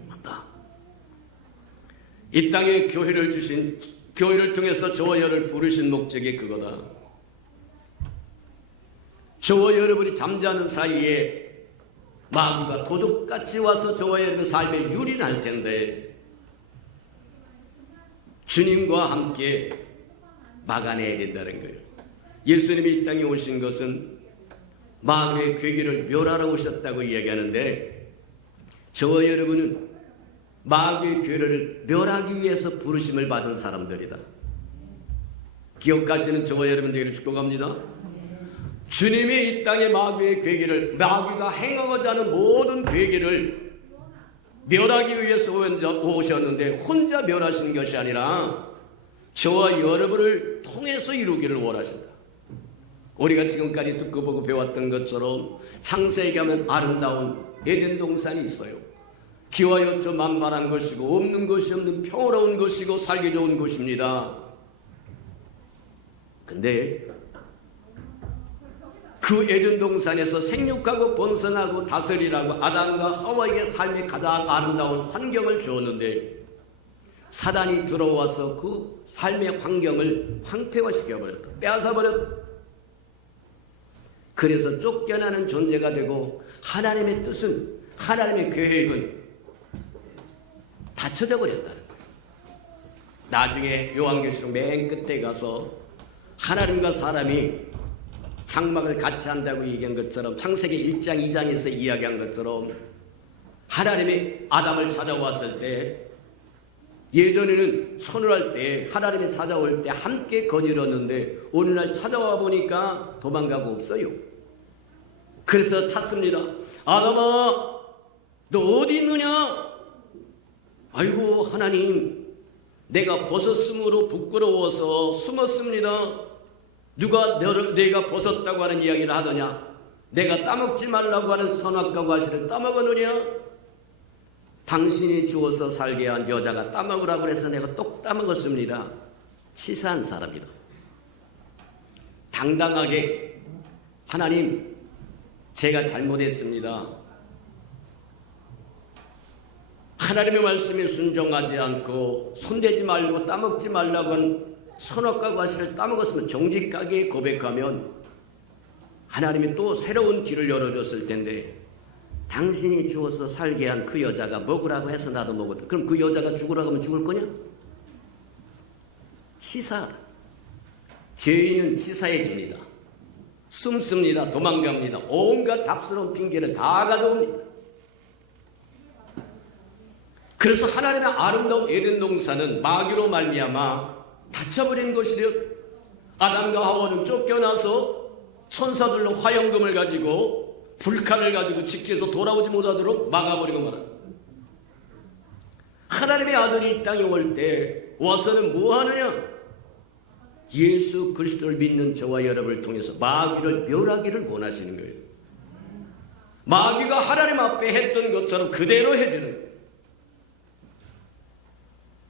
맞다. 이 땅에 교회를 통해서 저와 여러분을 부르신 목적이 그거다. 저와 여러분이 잠자는 사이에 마귀가 도둑같이 와서 저와 여러분의 삶에 유린할 텐데 주님과 함께 막아내야 된다는 거예요. 예수님이 이 땅에 오신 것은 마귀의 괴기를 멸하러 오셨다고 이야기하는데 저와 여러분은 마귀의 괴를 멸하기 위해서 부르심을 받은 사람들이다. 기억하시는 저와 여러분 되기를 축복합니다. 주님이 이 땅에 마귀의 괴기를, 마귀가 행하고자 하는 모든 괴기를 멸하기 위해서 오셨는데 혼자 멸하시는 것이 아니라 저와 여러분을 통해서 이루기를 원하신다. 우리가 지금까지 듣고 보고 배웠던 것처럼 창세기 하면 아름다운 에덴 동산이 있어요. 기와 여초 만만한 것이고 없는 것이 없는 평화로운 것이고 살기 좋은 곳입니다. 근데 그 에덴 동산에서 생육하고 번성하고 다스리라고 아담과 하와에게 삶의 가장 아름다운 환경을 주었는데 사단이 들어와서 그 삶의 환경을 황폐화시켜버렸다. 빼앗아버렸다. 그래서 쫓겨나는 존재가 되고 하나님의 뜻은, 하나님의 계획은 닫혀져 버렸다는 거예요. 나중에 요한계시록 맨 끝에 가서 하나님과 사람이 장막을 같이 한다고 얘기한 것처럼 창세기 1장 2장에서 이야기한 것처럼 하나님이 아담을 찾아왔을 때 예전에는 손을 때 하나님이 찾아올 때 함께 거닐었는데 오늘날 찾아와 보니까 도망가고 없어요. 그래서 찾습니다. 아담아 너 어디 있느냐? 아이고 하나님 내가 벗었으므로 부끄러워서 숨었습니다. 누가 내가 벗었다고 하는 이야기를 하더냐? 내가 따먹지 말라고 하는 선악과 과실을 따먹었느냐? 당신이 주어서 살게 한 여자가 따먹으라고 해서 내가 똑 따먹었습니다. 치사한 사람이다. 당당하게 하나님 제가 잘못했습니다. 하나님의 말씀에 순종하지 않고 손대지 말고 따먹지 말라고 한 선악과 과실을 따먹었으면 정직하게 고백하면 하나님이 또 새로운 길을 열어줬을 텐데 당신이 주어서 살게 한 그 여자가 먹으라고 해서 나도 먹었다. 그럼 그 여자가 죽으라고 하면 죽을 거냐? 치사하다. 죄인은 치사해집니다. 숨습니다. 도망갑니다. 온갖 잡스러운 핑계를 다 가져옵니다. 그래서 하나님의 아름다운 에덴 동산은 마귀로 말미암아 닫혀버린 것이래요. 아담과 하와는 쫓겨나서 천사들로 화영금을 가지고 불칼을 가지고 지켜서 돌아오지 못하도록 막아버리고 말합니다. 하나님의 아들이 이 땅에 올 때 와서는 뭐 하느냐? 예수 그리스도를 믿는 저와 여러분을 통해서 마귀를 멸하기를 원하시는 거예요. 마귀가 하나님 앞에 했던 것처럼 그대로 해주는 거예요.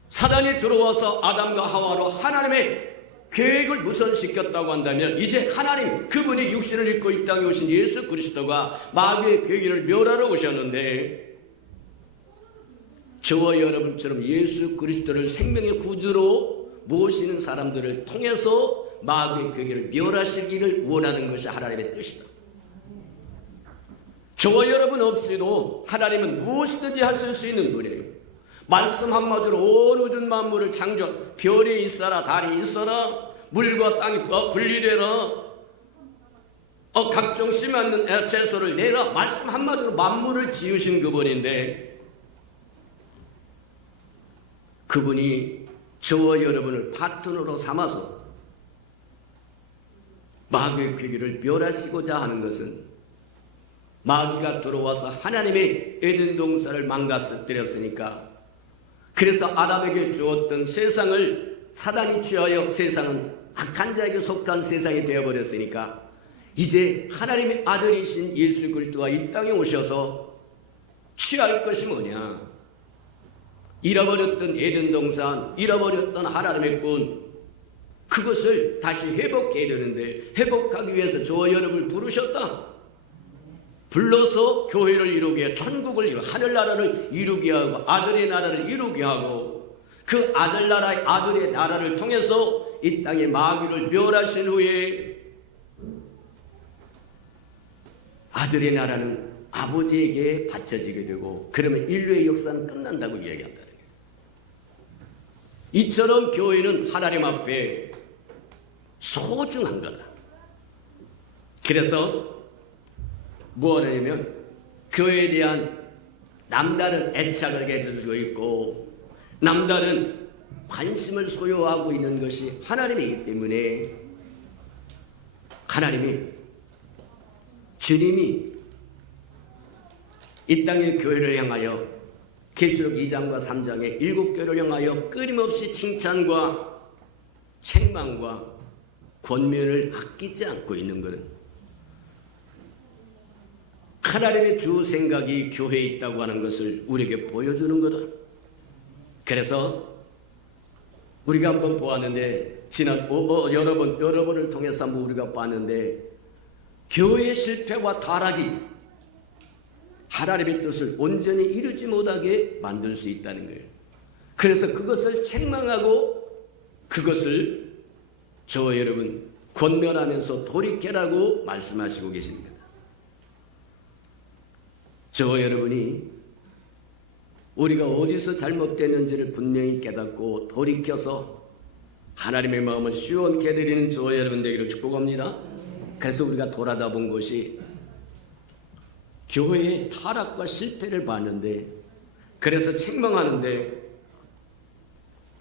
사단이 들어와서 아담과 하와로 하나님의 계획을 무선시켰다고 한다면 이제 하나님 그분이 육신을 입고 이 땅에 오신 예수 그리스도가 마귀의 계획을 멸하러 오셨는데 저와 여러분처럼 예수 그리스도를 생명의 구주로 모시는 사람들을 통해서 마귀의 계획을 멸하시기를 원하는 것이 하나님의 뜻이다. 저와 여러분 없이도 하나님은 무엇이든지 하실 수 있는 분이에요. 말씀 한마디로 온 우주 만물을 창조, 별이 있어라 달이 있어라 물과 땅이 분리되라 각종 씨맞는 채소를 내라 말씀 한마디로 만물을 지으신 그분인데 그분이 저와 여러분을 파트너로 삼아서 마귀의 괴기를 멸하시고자 하는 것은 마귀가 들어와서 하나님의 에덴 동산을 망가뜨렸으니까 그래서 아담에게 주었던 세상을 사단이 취하여 세상은 악한 자에게 속한 세상이 되어버렸으니까 이제 하나님의 아들이신 예수 그리스도가 이 땅에 오셔서 취할 것이 뭐냐? 잃어버렸던 에덴 동산, 잃어버렸던 하나님의 꾼, 그것을 다시 회복해야 되는데 회복하기 위해서 저와 여러분을 부르셨다. 불러서 교회를 이루게, 천국을 이루게, 하늘나라를 이루게 하고 아들의 나라를 이루게 하고 그 아들의 나라를 통해서 이 땅의 마귀를 멸하신 후에 아들의 나라는 아버지에게 바쳐지게 되고 그러면 인류의 역사는 끝난다고 이야기한다는 거예요. 이처럼 교회는 하나님 앞에 소중한 거다. 그래서 뭐 하냐면 교회에 대한 남다른 애착을 가지고 있고 남다른 관심을 소유하고 있는 것이 하나님이기 때문에 주님이 이 땅의 교회를 향하여 계시록 2장과 3장의 7교회를 향하여 끊임없이 칭찬과 책망과 권면을 아끼지 않고 있는 것은 하나님의 주 생각이 교회에 있다고 하는 것을 우리에게 보여주는 거다. 그래서 우리가 한번 보았는데 지난 여러 번을 통해서 한번 우리가 봤는데 교회의 실패와 타락이 하나님의 뜻을 온전히 이루지 못하게 만들 수 있다는 거예요. 그래서 그것을 책망하고 그것을 저와 여러분 권면하면서 돌이켜라고 말씀하시고 계십니다. 저와 여러분이 우리가 어디서 잘못됐는지를 분명히 깨닫고 돌이켜서 하나님의 마음을 시원케 해드리는 저와 여러분 되기를 축복합니다. 그래서 우리가 돌아다 본 것이 교회의 타락과 실패를 봤는데 그래서 책망하는데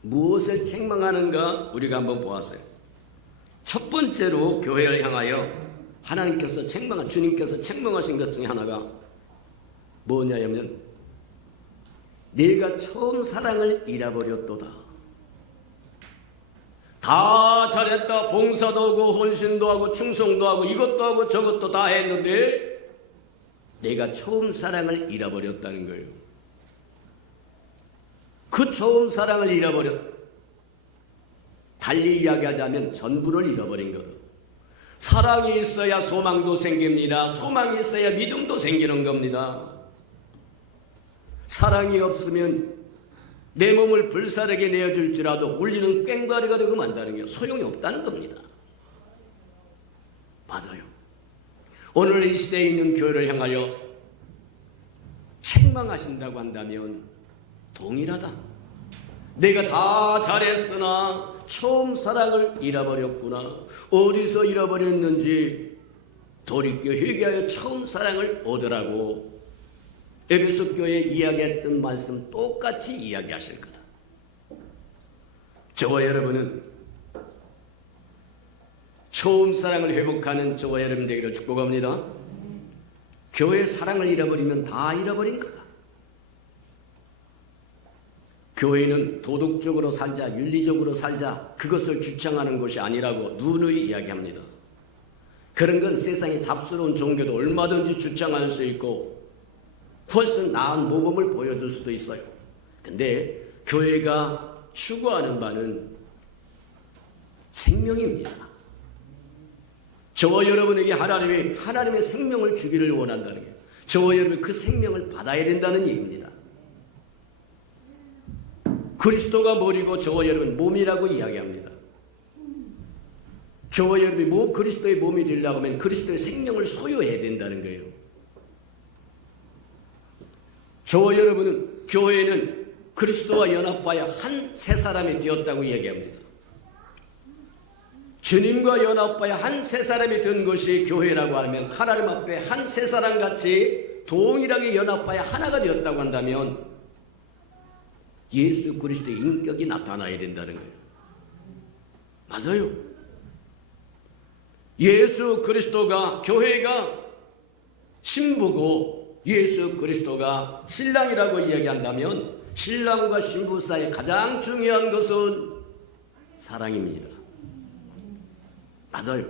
무엇을 책망하는가 우리가 한번 보았어요. 첫 번째로 교회를 향하여 하나님께서 주님께서 책망하신 것 중에 하나가 뭐냐면 네가 처음 사랑을 잃어버렸도다. 다 잘했다. 봉사도 하고 헌신도 하고 충성도 하고 이것도 하고 저것도 다 했는데 내가 처음 사랑을 잃어버렸다는 거예요. 그 처음 사랑을 잃어버렸. 달리 이야기하자면 전부를 잃어버린 거다. 사랑이 있어야 소망도 생깁니다. 소망이 있어야 믿음도 생기는 겁니다. 사랑이 없으면 내 몸을 불사르게 내어줄지라도 울리는 꽹과리가 되고 만다는 게 소용이 없다는 겁니다. 맞아요. 오늘 이 시대에 있는 교회를 향하여 책망하신다고 한다면 동일하다. 내가 다 잘했으나 처음 사랑을 잃어버렸구나. 어디서 잃어버렸는지 돌이켜 회개하여 처음 사랑을 얻으라고 에베소 교회에 이야기했던 말씀 똑같이 이야기하실 거다. 저와 여러분은 처음 사랑을 회복하는 저와 여러분 되기를 축복합니다. 교회 사랑을 잃어버리면 다 잃어버린 거다. 교회는 도덕적으로 살자, 윤리적으로 살자 그것을 주창하는 것이 아니라고 누누이 이야기합니다. 그런 건 세상의 잡스러운 종교도 얼마든지 주창할 수 있고 훨씬 나은 모범을 보여줄 수도 있어요. 근데 교회가 추구하는 바는 생명입니다. 저와 여러분에게 하나님의 생명을 주기를 원한다는 게 저와 여러분이 그 생명을 받아야 된다는 얘기입니다. 그리스도가 머리고 저와 여러분 몸이라고 이야기합니다. 저와 여러분이 그리스도의 몸이 되려고 하면 그리스도의 생명을 소유해야 된다는 거예요. 저와 여러분은 교회는 그리스도와 연합하여 한 새 사람이 되었다고 이야기합니다. 주님과 연합하여 한 새 사람이 된 것이 교회라고 하면 하나님 앞에 한 새 사람 같이 동일하게 연합하여 하나가 되었다고 한다면 예수 그리스도의 인격이 나타나야 된다는 거예요. 맞아요. 예수 그리스도가 교회가 신부고 예수 그리스도가 신랑이라고 이야기한다면 신랑과 신부 사이에 가장 중요한 것은 사랑입니다. 맞아요.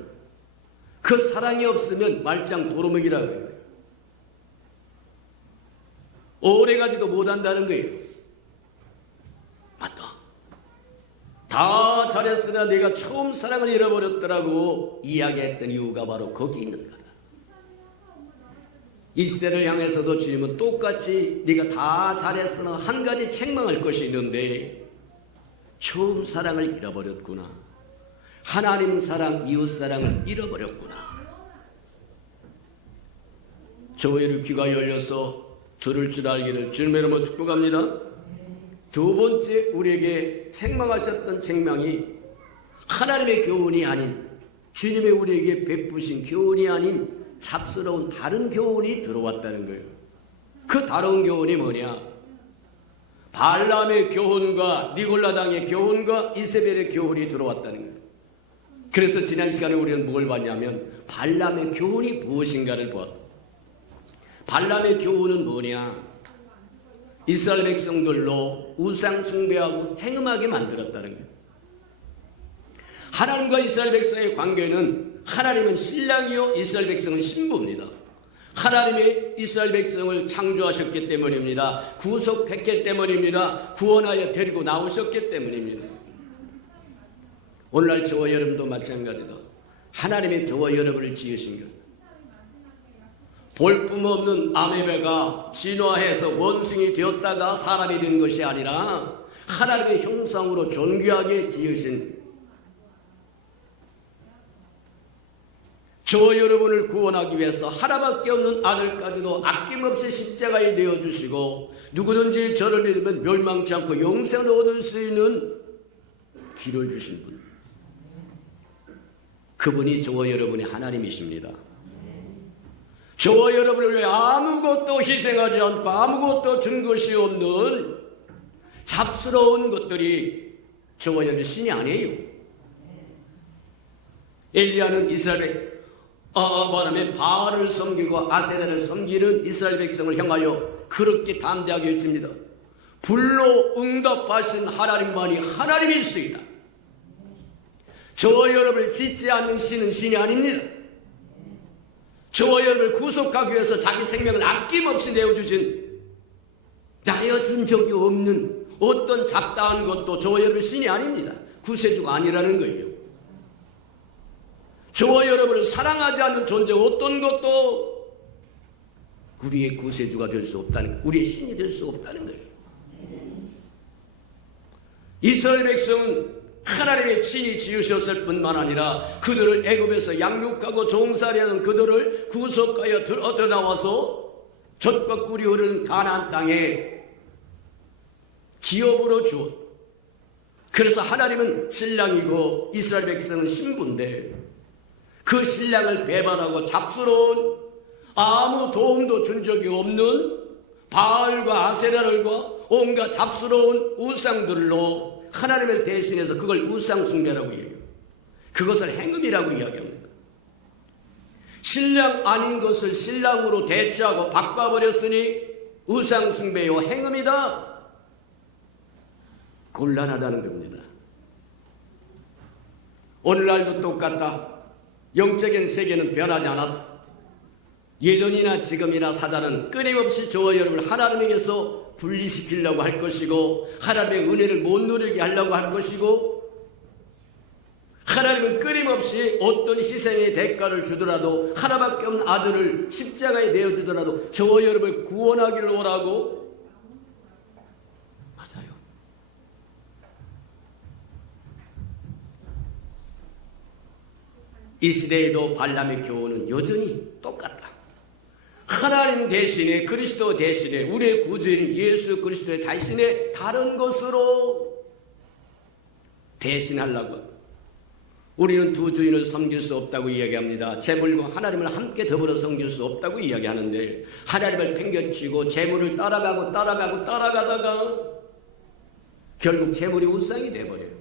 그 사랑이 없으면 말짱 도루묵이라고 해요. 오래가지도 못한다는 거예요. 맞다. 다 잘했으나 내가 처음 사랑을 잃어버렸더라고 이야기했던 이유가 바로 거기 있는 거다. 이 시대를 향해서도 주님은 똑같이 네가 다 잘했으나 한 가지 책망할 것이 있는데 처음 사랑을 잃어버렸구나. 하나님 사랑, 이웃 사랑을 잃어버렸구나. 저희의 귀가 열려서 들을 줄 알기를 주님의 이름으로 축복합니다. 두 번째 우리에게 책망하셨던 책망이 하나님의 교훈이 아닌 주님의 우리에게 베푸신 교훈이 아닌 잡스러운 다른 교훈이 들어왔다는 거예요. 그 다른 교훈이 뭐냐? 발람의 교훈과 니골라당의 교훈과 이세벨의 교훈이 들어왔다는 거예요. 그래서 지난 시간에 우리는 뭘 봤냐면 발람의 교훈이 무엇인가를 보았다. 발람의 교훈은 뭐냐? 이스라엘 백성들로 우상 숭배하고 행음하게 만들었다는 거예요. 하나님과 이스라엘 백성의 관계는 하나님은 신랑이요 이스라엘 백성은 신부입니다. 하나님이 이스라엘 백성을 창조하셨기 때문입니다. 구속했기 때문입니다. 구원하여 데리고 나오셨기 때문입니다. 오늘날 저와 여러분도 마찬가지다. 하나님이 저와 여러분을 지으신 것. 볼품없는 아메바가 진화해서 원숭이 되었다가 사람이 된 것이 아니라 하나님의 형상으로 존귀하게 지으신 저 여러분을 구원하기 위해서 하나밖에 없는 아들까지도 아낌없이 십자가에 내어주시고 누구든지 저를 믿으면 멸망치 않고 영생을 얻을 수 있는 길을 주신 분, 그분이 저와 여러분의 하나님이십니다. 저와 여러분을 위해 아무것도 희생하지 않고 아무것도 준 것이 없는 잡스러운 것들이 저와 여러분의 신이 아니에요. 엘리야는 이스라엘 말하면 바알을 섬기고 아세라를 섬기는 이스라엘 백성을 향하여 그렇게 담대하게 외칩니다. 불로 응답하신 하나님만이 하나님일수이다. 저와 여러분을 짓지 않는 신은 신이 아닙니다. 저와 여러분을 구속하기 위해서 자기 생명을 아낌없이 내어주신, 내어준 적이 없는 어떤 잡다한 것도 저와 여러분의 신이 아닙니다. 구세주가 아니라는 거예요. 저와 여러분을 사랑하지 않는 존재 어떤 것도 우리의 구세주가 될 수 없다는 거예요. 우리의 신이 될 수 없다는 거예요. 이스라엘 백성은 하나님의 친히 지으셨을 뿐만 아니라 그들을 애굽에서 양육하고 종살이하는 그들을 구속하여 얻어 나와서 젖과 꿀이 흐르는 가나안 땅에 기업으로 주었. 그래서 하나님은 신랑이고 이스라엘 백성은 신부인데 그 신랑을 배반하고 잡스러운 아무 도움도 준 적이 없는 바알과 아세라를과 온갖 잡스러운 우상들로 하나님을 대신해서 그걸 우상 숭배라고 얘기해요. 그것을 행음이라고 이야기합니다. 신랑 아닌 것을 신랑으로 대체하고 바꿔버렸으니 우상 숭배요 행음이다. 곤란하다는 겁니다. 오늘날도 똑같다. 영적인 세계는 변하지 않았다. 예전이나 지금이나 사단은 끊임없이 저와 여러분을 하나님에게서 분리시키려고 할 것이고 하나님의 은혜를 못 누리게 하려고 할 것이고 하나님은 끊임없이 어떤 희생의 대가를 주더라도 하나밖에 없는 아들을 십자가에 내어주더라도 저와 여러분을 구원하기를 원하고 맞아요. 이 시대에도 발람의 교훈은 여전히 똑같다. 하나님 대신에 그리스도 대신에 우리의 구주인 예수 그리스도의 대신에 다른 것으로 대신하려고 합니다. 우리는 두 주인을 섬길 수 없다고 이야기합니다. 재물과 하나님을 함께 더불어 섬길 수 없다고 이야기하는데 하나님을 팽개치고 재물을 따라가다가 결국 재물이 우상이 돼버려요.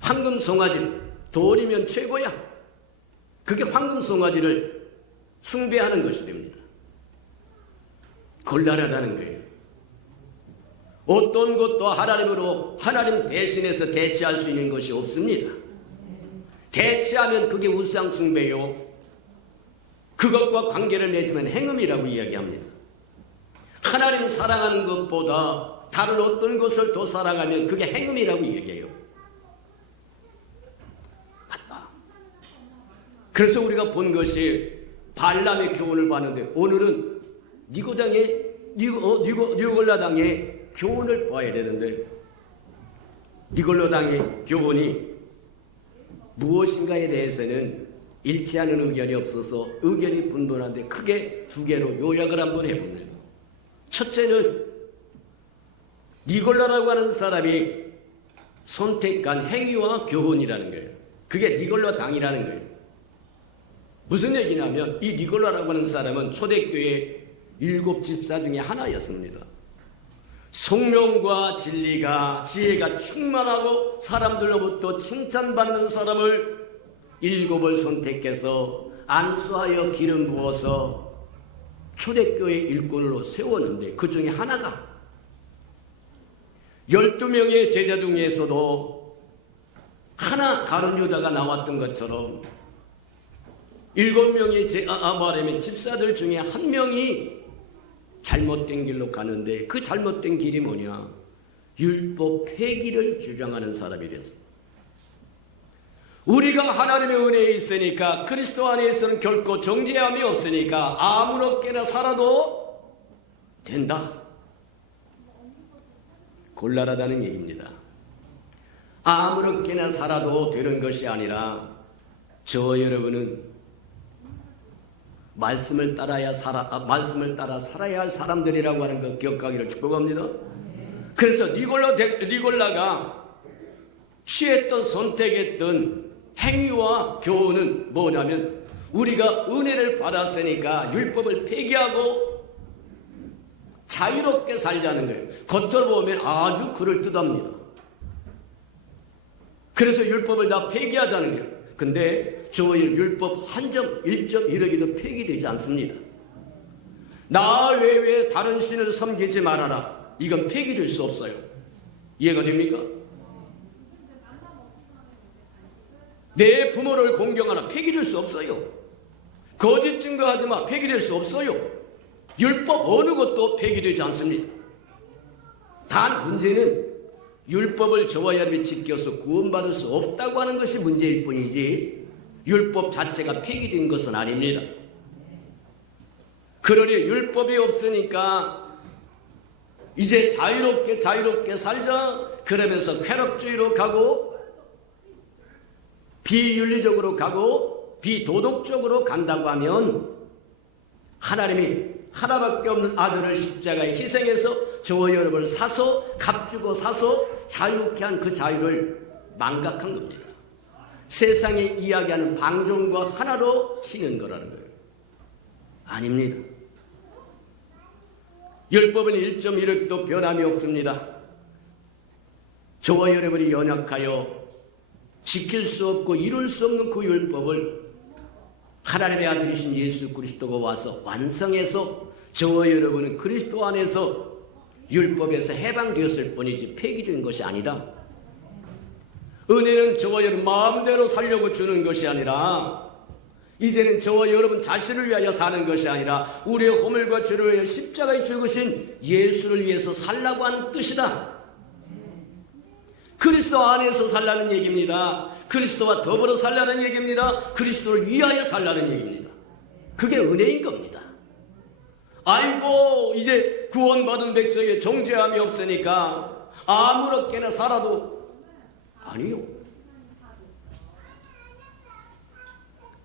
황금 송아지, 돈이면 최고야. 그게 황금 송아지를 숭배하는 것이 됩니다. 곤란하다는 거예요. 어떤 것도 하나님으로 하나님 대신해서 대체할 수 있는 것이 없습니다. 대체하면 그게 우상 숭배요. 그것과 관계를 맺으면 행음이라고 이야기합니다. 하나님 사랑하는 것보다 다른 어떤 것을 더 사랑하면 그게 행음이라고 얘기해요. 맞다. 그래서 우리가 본 것이 발람의 교훈을 봤는데 오늘은 니골라 당의 교훈을 봐야 되는데, 니골라 당의 교훈이 무엇인가에 대해서는 일치하는 의견이 없어서 의견이 분분한데 크게 두 개로 요약을 한번 해봅니다. 첫째는 니골라라고 하는 사람이 선택한 행위와 교훈이라는 거예요. 그게 니골라 당이라는 거예요. 무슨 얘기냐면 이 니골라라고 하는 사람은 초대교회 7 집사 중에 하나였습니다. 성령과 진리가 지혜가 충만하고 사람들로부터 칭찬받는 사람을 7을 선택해서 안수하여 기름 부어서 초대교회 일꾼으로 세웠는데 그 중에 하나가 12명의 제자 중에서도 하나 가룟 유다가 나왔던 것처럼 7명의 말하면 집사들 중에 한 명이 잘못된 길로 가는데 그 잘못된 길이 뭐냐? 율법 폐기를 주장하는 사람이 됐어. 우리가 하나님의 은혜에 있으니까 그리스도 안에서는 결코 정죄함이 없으니까 아무렇게나 살아도 된다. 곤란하다는 얘기입니다. 아무렇게나 살아도 되는 것이 아니라 저 여러분은 말씀을 따라 살아야 할 사람들이라고 하는 것 기억하기를 축복합니다. 그래서 니골라가 취했던 선택했던 행위와 교훈은 뭐냐면 우리가 은혜를 받았으니까 율법을 폐기하고 자유롭게 살자는 거예요. 겉으로 보면 아주 그럴듯합니다. 그래서 율법을 다 폐기하자는 거예요. 근데 저 율법 한 점, 1점 이러기도 폐기되지 않습니다. 나 외에 다른 신을 섬기지 말아라. 이건 폐기될 수 없어요. 이해가 됩니까? 내 부모를 공경하라. 폐기될 수 없어요. 거짓 증거하지 마. 폐기될 수 없어요. 율법 어느 것도 폐기되지 않습니다. 단 문제는 율법을 저와 여러분이 지켜서 구원받을 수 없다고 하는 것이 문제일 뿐이지 율법 자체가 폐기된 것은 아닙니다. 그러니 율법이 없으니까 이제 자유롭게 살자 그러면서 쾌락주의로 가고 비윤리적으로 가고 비도덕적으로 간다고 하면 하나님이 하나밖에 없는 아들을 십자가에 희생해서 저와 여러분을 사서 값주고 사서 자유케 한 그 자유를 망각한 겁니다. 세상에 이야기하는 방종과 하나로 치는 거라는 거예요. 아닙니다. 율법은 1.1획도 변함이 없습니다. 저와 여러분이 연약하여 지킬 수 없고 이룰 수 없는 그 율법을 하나님의 아들이신 예수 그리스도가 와서 완성해서 저와 여러분은 그리스도 안에서 율법에서 해방되었을 뿐이지 폐기된 것이 아니라 은혜는 저와 여러분 마음대로 살려고 주는 것이 아니라 이제는 저와 여러분 자신을 위하여 사는 것이 아니라 우리의 허물과 죄를 위하여 십자가에 죽으신 예수를 위해서 살라고 하는 뜻이다. 그리스도 안에서 살라는 얘기입니다. 그리스도와 더불어 살라는 얘기입니다. 그리스도를 위하여 살라는 얘기입니다. 그게 은혜인 겁니다. 아이고 이제 구원받은 백성의 정죄함이 없으니까 아무렇게나 살아도 아니요.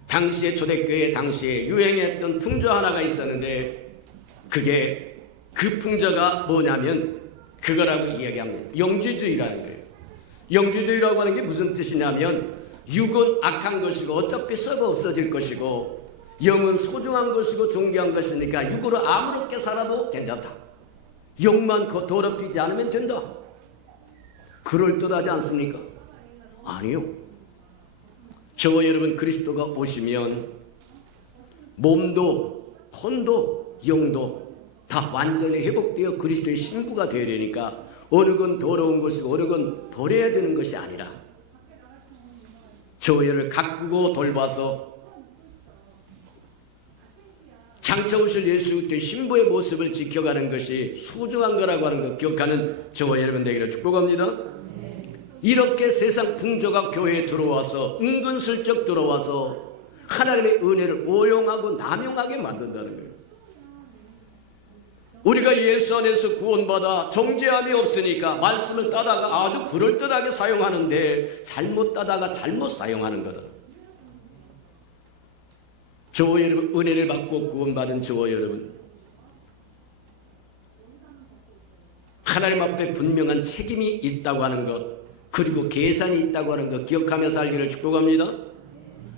당시에 초대교회 당시에 유행했던 풍조 하나가 있었는데 그게 그 풍조가 뭐냐면 그거라고 이야기합니다. 영지주의라는 거예요. 영지주의라고 하는 게 무슨 뜻이냐면 육은 악한 것이고 어차피 썩어 없어질 것이고 영은 소중한 것이고 존귀한 것이니까 육으로 아무렇게 살아도 괜찮다. 영만 더럽히지 않으면 된다. 그럴듯하지 않습니까? 아니요. 저와 여러분 그리스도가 오시면 몸도 혼도 영도 다 완전히 회복되어 그리스도의 신부가 되어야 되니까 어느 건 더러운 것이고 어느 건 버려야 되는 것이 아니라 저와 여러분을 가꾸고 돌봐서 장차 오실 예수 그리스도의 신부의 모습을 지켜가는 것이 소중한 거라고 하는 것 기억하는 저와 여러분 되기를 축복합니다. 이렇게 세상 풍조가 교회에 들어와서 은근슬쩍 들어와서 하나님의 은혜를 오용하고 남용하게 만든다는 거예요. 우리가 예수 안에서 구원받아 정죄함이 없으니까 말씀을 따다가 아주 그럴듯하게 사용하는데 잘못 따다가 잘못 사용하는 거다. 저와 여러분, 은혜를 받고 구원받은 저와 여러분, 하나님 앞에 분명한 책임이 있다고 하는 것, 그리고 계산이 있다고 하는 것 기억하며 살기를 축복합니다.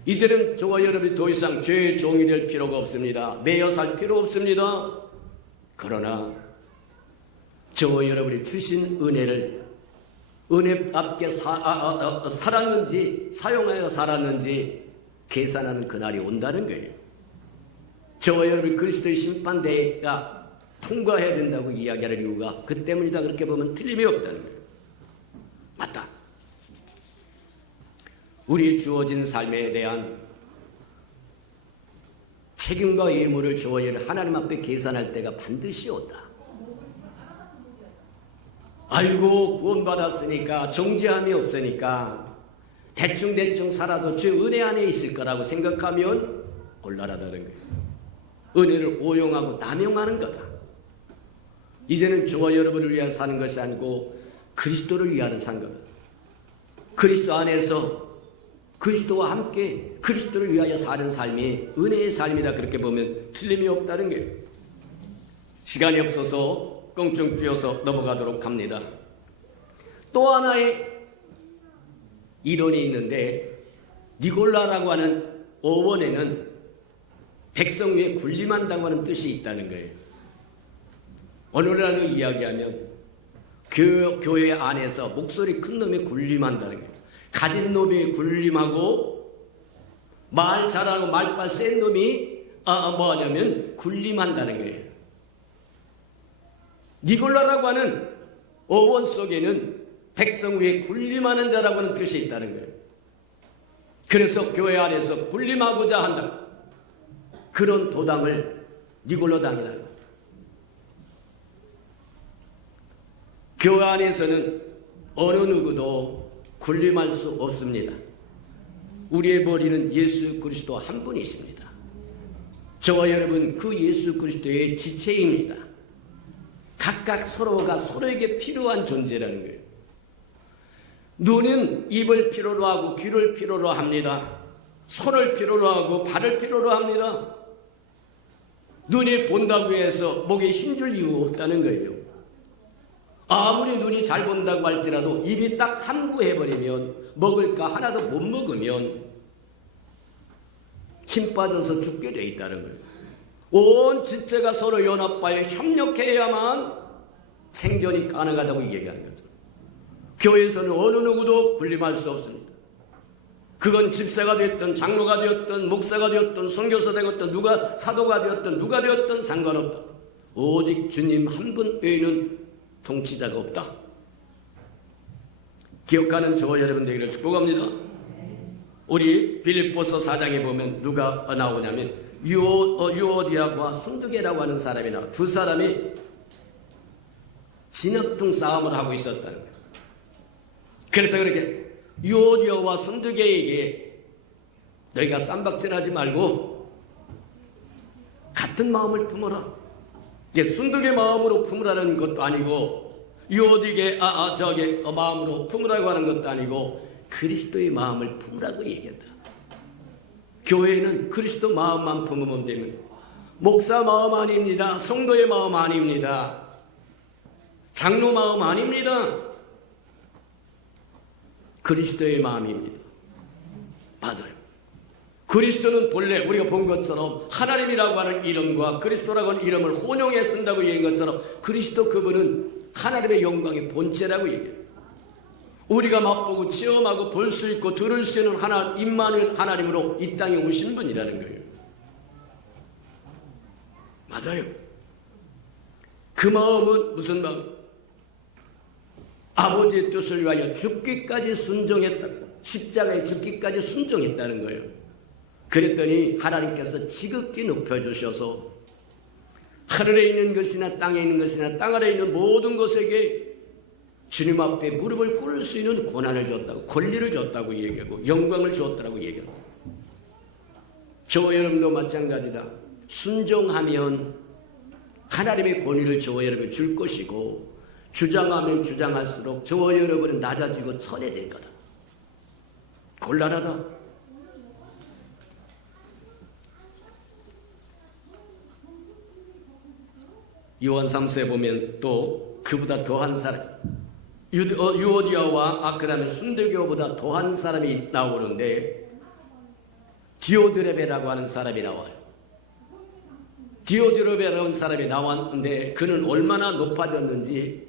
이제는 저와 여러분이 더 이상 죄의 종이 될 필요가 없습니다. 매여 살 필요 없습니다. 그러나 저와 여러분이 주신 은혜를 은혜답게 살았는지 사용하여 살았는지 계산하는 그날이 온다는 거예요. 저와 여러분이 그리스도의 심판대가 통과해야 된다고 이야기하는 이유가 그 때문이다. 그렇게 보면 틀림이 없다는 거예요. 맞다. 우리 주어진 삶에 대한 책임과 의무를 저와 여러분 하나님 앞에 계산할 때가 반드시 온다. 아이고 구원받았으니까 정죄함이 없으니까 대충 살아도 주 은혜 안에 있을 거라고 생각하면 곤란하다는 거예요. 은혜를 오용하고 남용하는 거다. 이제는 저와 여러분을 위하여 사는 것이 아니고 그리스도를 위하여 사는 거다. 그리스도 안에서 그리스도와 함께 그리스도를 위하여 사는 삶이 은혜의 삶이다. 그렇게 보면 틀림이 없다는 거예요. 시간이 없어서 껑충 뛰어서 넘어가도록 합니다. 또 하나의 이론이 있는데 니골라라고 하는 어원에는 백성 위에 군림한다고 하는 뜻이 있다는 거예요. 오늘날로 이야기하면 교회 안에서 목소리 큰 놈이 군림한다는 거예요. 가진 놈이 군림하고 말 잘하고 말빨 센 놈이 뭐 하냐면 군림한다는 거예요. 니골라라고 하는 어원 속에는 백성 위에 군림하는 자라고 하는 뜻이 있다는 거예요. 그래서 교회 안에서 군림하고자 한다. 그런 도당을 니골라당이다. 교회 안에서는 어느 누구도 군림할 수 없습니다. 우리의 머리는 예수 그리스도 한 분이십니다. 저와 여러분 그 예수 그리스도의 지체입니다. 각각 서로가 서로에게 필요한 존재라는 거예요. 눈은 입을 필요로 하고 귀를 필요로 합니다. 손을 필요로 하고 발을 필요로 합니다. 눈이 본다고 해서 목에 힘줄 이유 없다는 거예요. 아무리 눈이 잘 본다고 할지라도 입이 딱 함구해버리면 먹을 거 하나도 못 먹으면 힘 빠져서 죽게 돼 있다는 거예요. 온 지체가 서로 연합하여 협력해야만 생존이 가능하다고 얘기하는 거죠. 교회에서는 어느 누구도 군림할 수 없습니다. 그건 집사가 되었든 장로가 되었든 목사가 되었든 선교사 되었든 누가 사도가 되었든 누가 되었든 상관없다. 오직 주님 한 분 외에는 통치자가 없다. 기억하는 저와 여러분 되기를 축복합니다. 우리 빌립보서 4장에 보면 누가 나오냐면 유오디아와 순두계라고 하는 사람이나 두 사람이 진흙통 싸움을 하고 있었다는 거예요. 그래서 그렇게 유오디아와 순두계에게 너희가 쌈박질하지 말고 같은 마음을 품어라. 순두계 마음으로 품으라는 것도 아니고 유오디게 마음으로 품으라고 하는 것도 아니고 그리스도의 마음을 품으라고 얘기한다. 교회는 그리스도 마음만 품으면 되면 목사 마음 아닙니다. 성도의 마음 아닙니다. 장로 마음 아닙니다. 그리스도의 마음입니다. 맞아요. 그리스도는 본래 우리가 본 것처럼 하나님이라고 하는 이름과 그리스도라고 하는 이름을 혼용해 쓴다고 얘기한 것처럼 그리스도 그분은 하나님의 영광의 본체라고 얘기해요. 우리가 맛보고 체험하고 볼 수 있고 들을 수 있는 임마누엘 하나님으로 이 땅에 오신 분이라는 거예요. 맞아요. 그 마음은 무슨 마음? 아버지의 뜻을 위하여 죽기까지 순종했다. 십자가에 죽기까지 순종했다는 거예요. 그랬더니 하나님께서 지극히 높여주셔서 하늘에 있는 것이나 땅에 있는 것이나 땅 아래에 있는 모든 것에게 주님 앞에 무릎을 꿇을 수 있는 권한을 줬다고, 권리를 줬다고 얘기하고 영광을 주었다고 얘기합니다. 저와 여러분도 마찬가지다. 순종하면 하나님의 권위를 저와 여러분에 줄 것이고, 주장하면 주장할수록 저와 여러분은 낮아지고 천해질 거다. 곤란하다. 요한 3서에 보면 또 그보다 더한 사람, 유오디아와 그다음에 순대교보다 더한 사람이 나오는데 디오드레베라고 하는 사람이 나와요. 디오드레베라는 사람이 나왔는데 그는 얼마나 높아졌는지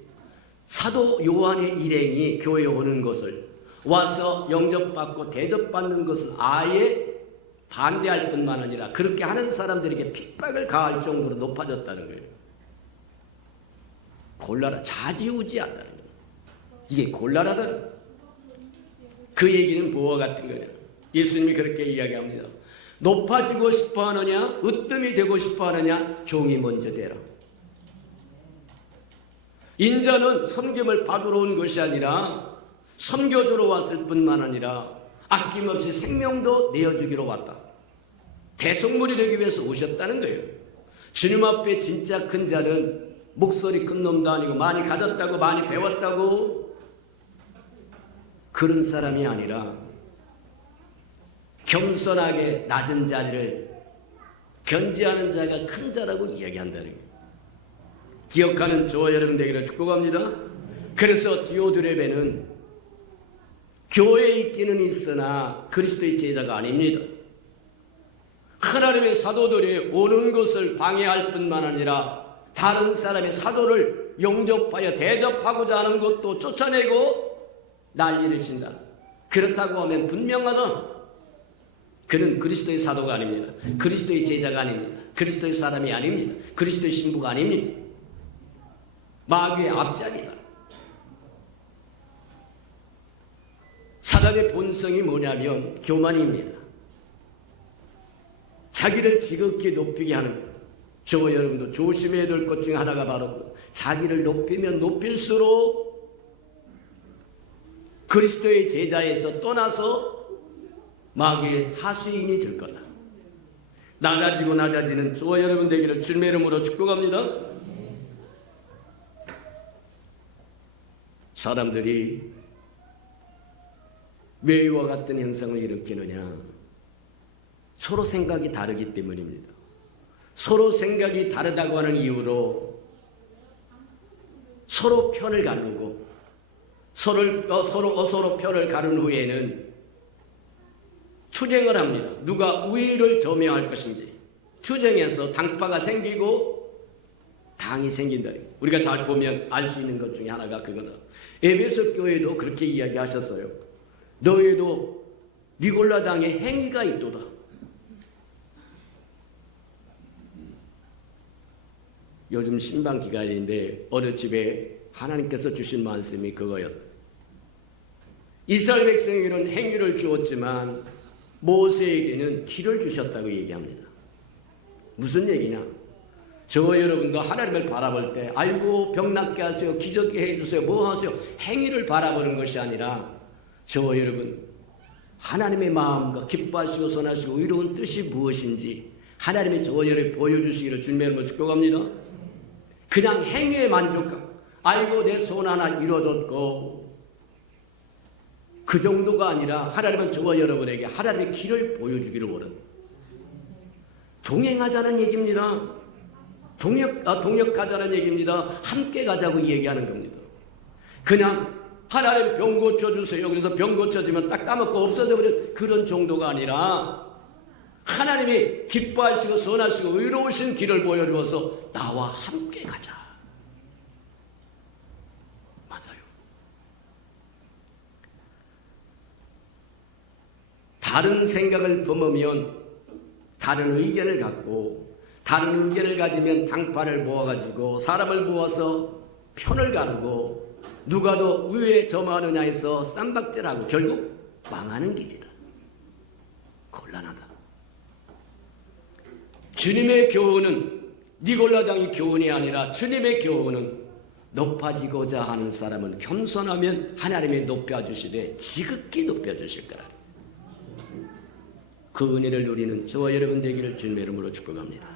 사도 요한의 일행이 교회에 오는 것을, 와서 영접받고 대접받는 것을 아예 반대할 뿐만 아니라 그렇게 하는 사람들에게 핍박을 가할 정도로 높아졌다는 거예요. 곤란하, 좌지우지한다는 거예요. 이게 곤란하다는 거예요. 그 얘기는 뭐와 같은 거냐? 예수님이 그렇게 이야기합니다. 높아지고 싶어 하느냐, 으뜸이 되고 싶어 하느냐, 종이 먼저 되라. 인자는 섬김을 받으러 온 것이 아니라 섬겨주러 왔을 뿐만 아니라 아낌없이 생명도 내어주기로 왔다. 대속물이 되기 위해서 오셨다는 거예요. 주님 앞에 진짜 큰 자는 목소리 큰 놈도 아니고 많이 가졌다고 많이 배웠다고 그런 사람이 아니라 겸손하게 낮은 자리를 견지하는 자가 큰 자라고 이야기한다는 거예요. 기억하는 저와 여러분 되기를 축복합니다. 그래서 디오드레베는 교회에 있기는 있으나 그리스도의 제자가 아닙니다. 하나님의 사도들이 오는 것을 방해할 뿐만 아니라 다른 사람의 사도를 영접하여 대접하고자 하는 것도 쫓아내고 난리를 친다. 그렇다고 하면 분명하다. 그는 그리스도의 사도가 아닙니다. 그리스도의 제자가 아닙니다. 그리스도의 사람이 아닙니다. 그리스도의 신부가 아닙니다. 마귀의 앞잡이다. 사람의 본성이 뭐냐면 교만입니다. 자기를 지극히 높이게 하는 것. 저와 여러분도 조심해야 될 것 중에 하나가 바로 자기를 높이면 높일수록 그리스도의 제자에서 떠나서 마귀의 하수인이 될 거다. 낮아지고 낮아지는 저와 여러분 되기를 주님의 이름으로 축복합니다. 사람들이 왜 이와 같은 현상을 일으키느냐? 서로 생각이 다르기 때문입니다. 서로 생각이 다르다고 하는 이유로 서로 편을 가르고 서로 편을 가른 후에는 투쟁을 합니다. 누가 우위를 점유할 것인지 투쟁해서 당파가 생기고 당이 생긴다. 우리가 잘 보면 알 수 있는 것 중에 하나가 그거다. 에베소 교회도 그렇게 이야기하셨어요. 너희도 니골라 당의 행위가 있도다. 요즘 신방 기간인데 어느 집에 하나님께서 주신 말씀이 그거였어요. 이스라엘 백성에게는 행위를 주었지만 모세에게는 길을 주셨다고 얘기합니다. 무슨 얘기냐? 저와 여러분도 하나님을 바라볼 때 아이고 병 낫게 하세요, 기적게 해주세요, 뭐 하세요, 행위를 바라보는 것이 아니라 저와 여러분 하나님의 마음과 기뻐하시고 선하시고 의로운 뜻이 무엇인지 하나님의 저와 여러분이 보여주시기를 주님의 이름으로 축복합니다. 그냥 행위에 만족하고 아이고 내 소원 하나 이루어졌고 그 정도가 아니라 하나님은 저와 여러분에게 하나님의 길을 보여주기를 원합니다. 동행하자는 얘기입니다. 동역하자는 얘기입니다. 함께 가자고 얘기하는 겁니다. 그냥 하나님 병 고쳐주세요. 그래서 병 고쳐지면 딱 까먹고 없어져버린 그런 정도가 아니라 하나님이 기뻐하시고 선하시고 의로우신 길을 보여주어서 나와 함께 가자. 맞아요. 다른 생각을 범하면 다른 의견을 갖고 다른 의견을 가지면 당파를 모아가지고 사람을 모아서 편을 가르고 누가 더 위에 점하느냐 해서 쌈박질하고 결국 망하는 길이다. 곤란하다. 주님의 교훈은 니골라당의 교훈이 아니라 주님의 교훈은 높아지고자 하는 사람은 겸손하면 하나님이 높여주시되 지극히 높여주실 거라. 그 은혜를 누리는 저와 여러분 되기를 주님의 이름으로 축복합니다.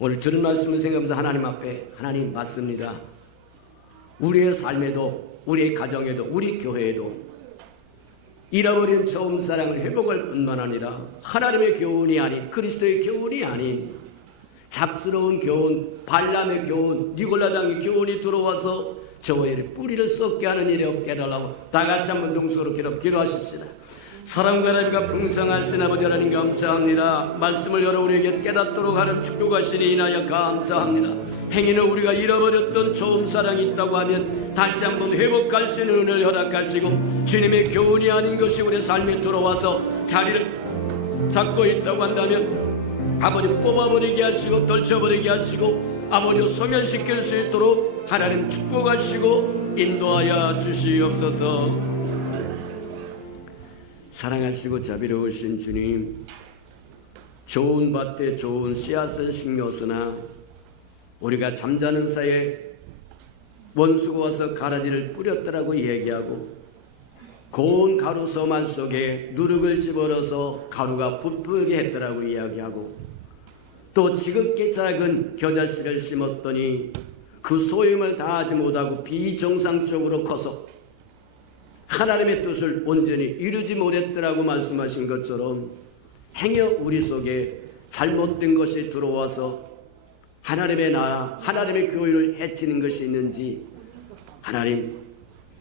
오늘 들은 말씀을 생각하면서 하나님 앞에, 하나님 맞습니다. 우리의 삶에도, 우리의 가정에도, 우리 교회에도 잃어버린 처음 사랑을 회복할 뿐만 아니라 하나님의 교훈이 아닌, 그리스도의 교훈이 아닌 잡스러운 교훈, 발람의 교훈, 니골라당의 교훈이 들어와서 저와 여러분의 뿌리를 썩게 하는 일이 없게 해달라고 다 같이 한번 동서로 기도하십시다. 사랑과 하나님과 풍성하신 아버지 하나님 감사합니다. 말씀을 열어 우리에게 깨닫도록 하는 축복하시니 인하여 감사합니다. 행위는 우리가 잃어버렸던 좋은 사랑이 있다고 하면 다시 한번 회복할 수 있는 은혜를 허락하시고, 주님의 교훈이 아닌 것이 우리 삶에 들어와서 자리를 잡고 있다고 한다면 아버지 뽑아버리게 하시고 떨쳐버리게 하시고 아버지 소멸시킬 수 있도록 하나님 축복하시고 인도하여 주시옵소서. 사랑하시고 자비로우신 주님, 좋은 밭에 좋은 씨앗을 심겼으나 우리가 잠자는 사이에 원수가 와서 가라지를 뿌렸더라고 얘기하고, 고운 가루 서만 속에 누룩을 집어넣어서 가루가 부풀게 했더라고 이야기하고, 또 지극히 작은 겨자씨를 심었더니 그 소임을 다하지 못하고 비정상적으로 커서 하나님의 뜻을 온전히 이루지 못했더라고 말씀하신 것처럼, 행여 우리 속에 잘못된 것이 들어와서 하나님의 나라, 하나님의 교회를 해치는 것이 있는지 하나님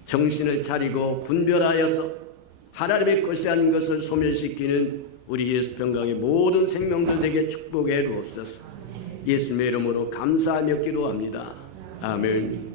정신을 차리고 분별하여서 하나님의 것이 아닌 것을 소멸시키는 우리 예수 평강의 모든 생명들에게 축복해 주옵소서. 예수님의 이름으로 감사하며 기도합니다. 아멘.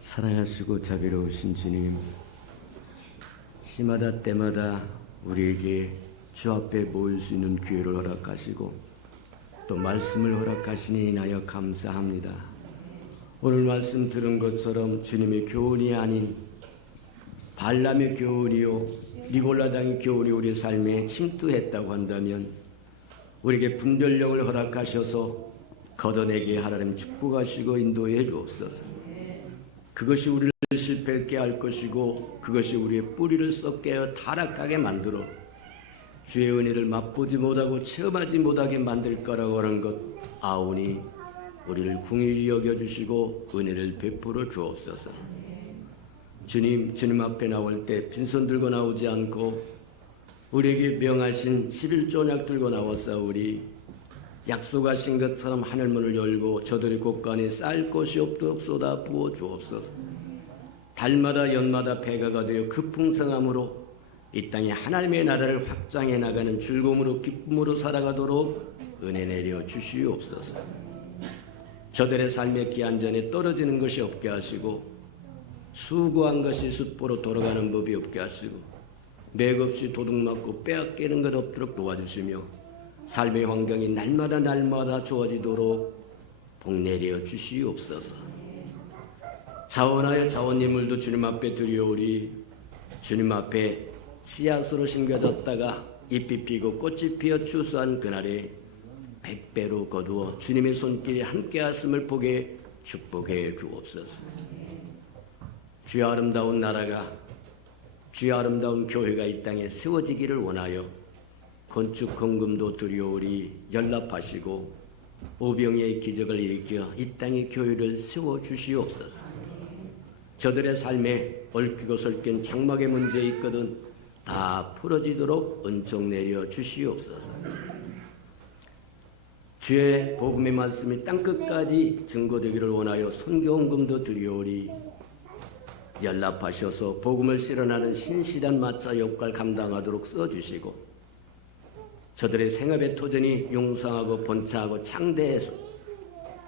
사랑하시고 자비로우신 주님, 시마다 때마다 우리에게 주 앞에 모일 수 있는 기회를 허락하시고 또 말씀을 허락하시니 인하여 감사합니다. 오늘 말씀 들은 것처럼 주님의 교훈이 아닌 발람의 교훈이요 니골라당의 교훈이 우리 삶에 침투했다고 한다면 우리에게 분별력을 허락하셔서 걷어내게 하나님 축복하시고 인도해 주옵소서. 그것이 우리를 실패하게 할 것이고 그것이 우리의 뿌리를 썩게 하여 타락하게 만들어 주의 은혜를 맛보지 못하고 체험하지 못하게 만들 거라고 하는 것 아오니 우리를 긍휼히 여겨주시고 은혜를 베풀어 주옵소서. 주님 앞에 나올 때 빈손 들고 나오지 않고 우리에게 명하신 11조약 들고 나왔사오니 약속하신 것처럼 하늘문을 열고 저들의 곳간에 쌀 것이 없도록 쏟아 부어 주옵소서. 달마다 연마다 배가가 되어 그 풍성함으로 이 땅에 하나님의 나라를 확장해 나가는 즐거움으로 기쁨으로 살아가도록 은혜 내려 주시옵소서. 저들의 삶의 기한전에 떨어지는 것이 없게 하시고 수고한 것이 숫보로 돌아가는 법이 없게 하시고 맥없이 도둑맞고 빼앗기는 것 없도록 도와주시며 삶의 환경이 날마다 좋아지도록 복 내려 주시옵소서. 자원하여 자원님을도 주님 앞에 드리오리. 주님 앞에 씨앗으로 심겨졌다가 잎이 피고 꽃이 피어 추수한 그날에 100배로 거두어 주님의 손길이 함께 하심을 보게 축복해 주옵소서. 주의 아름다운 나라가 주의 아름다운 교회가 이 땅에 세워지기를 원하여 건축 헌금도 드리오리. 연락하시고 오병이의 기적을 일으켜 이 땅의 교회를 세워주시옵소서. 저들의 삶에 얽히고 설킨 장막의 문제 있거든 다 풀어지도록 은총 내려 주시옵소서. 주의 복음의 말씀이 땅끝까지 증거되기를 원하여 선교헌금도 드리오리. 연락하셔서 복음을 실현하는 신실한 마차 역할 감당하도록 써주시고 저들의 생업의 토전이 용성하고 번창하고 창대해서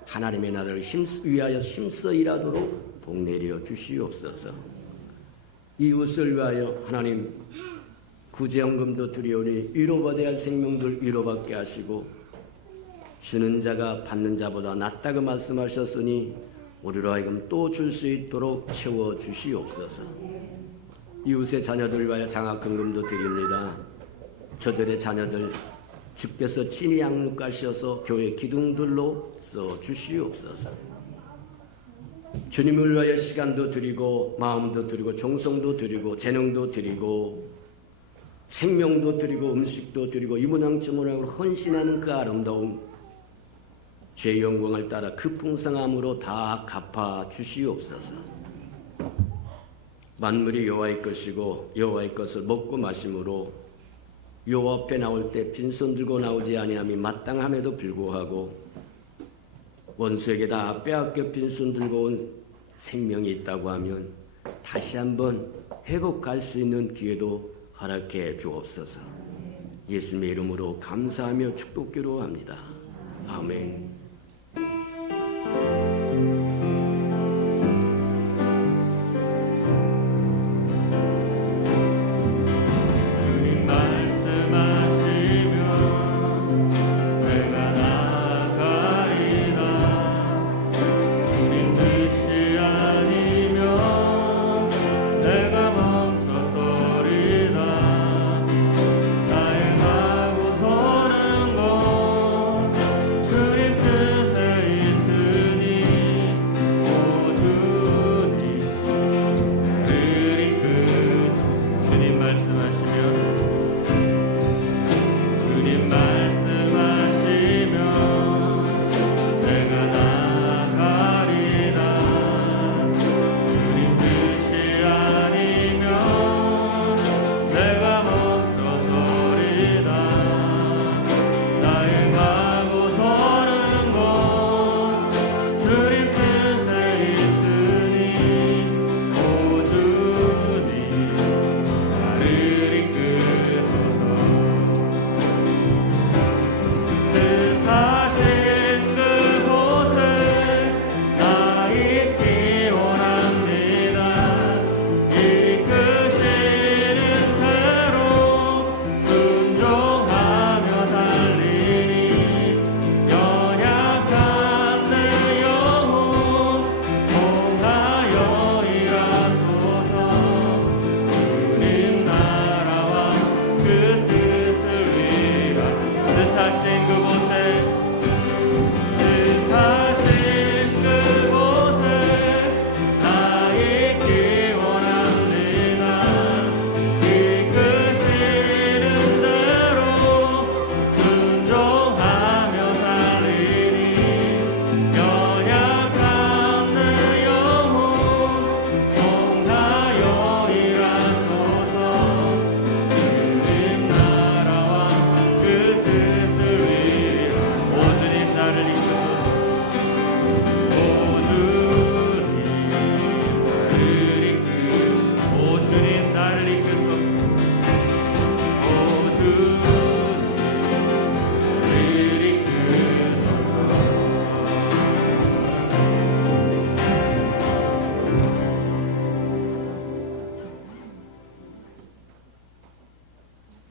하나님의 나라를 위하여 힘써 일하도록 복 내려 주시옵소서. 이웃을 위하여 하나님 구제헌금도 드리오니 위로받아야 할 생명들 위로받게 하시고 주는 자가 받는 자보다 낫다고 말씀하셨으니 우리로 하여금 또 줄 수 있도록 채워주시옵소서. 이웃의 자녀들 위하여 장학헌금도 드립니다. 저들의 자녀들 주께서 친히 양육하셔서 교회 기둥들로 써주시옵소서. 주님을 위하여 시간도 드리고 마음도 드리고 정성도 드리고 재능도 드리고 생명도 드리고 음식도 드리고 이문항저문항으로 헌신하는 그 아름다움 주의 영광을 따라 그 풍성함으로 다 갚아 주시옵소서. 만물이 여호와의 것이고 여호와의 것을 먹고 마심으로 여호와 앞에 나올 때 빈손 들고 나오지 아니함이 마땅함에도 불구하고 원수에게 다 빼앗겨 빈손 들고 온 생명이 있다고 하면 다시 한번 회복할 수 있는 기회도 허락해 주옵소서. 예수님의 이름으로 감사하며 축복기로 합니다. 아멘. 주님 뜻에 있으니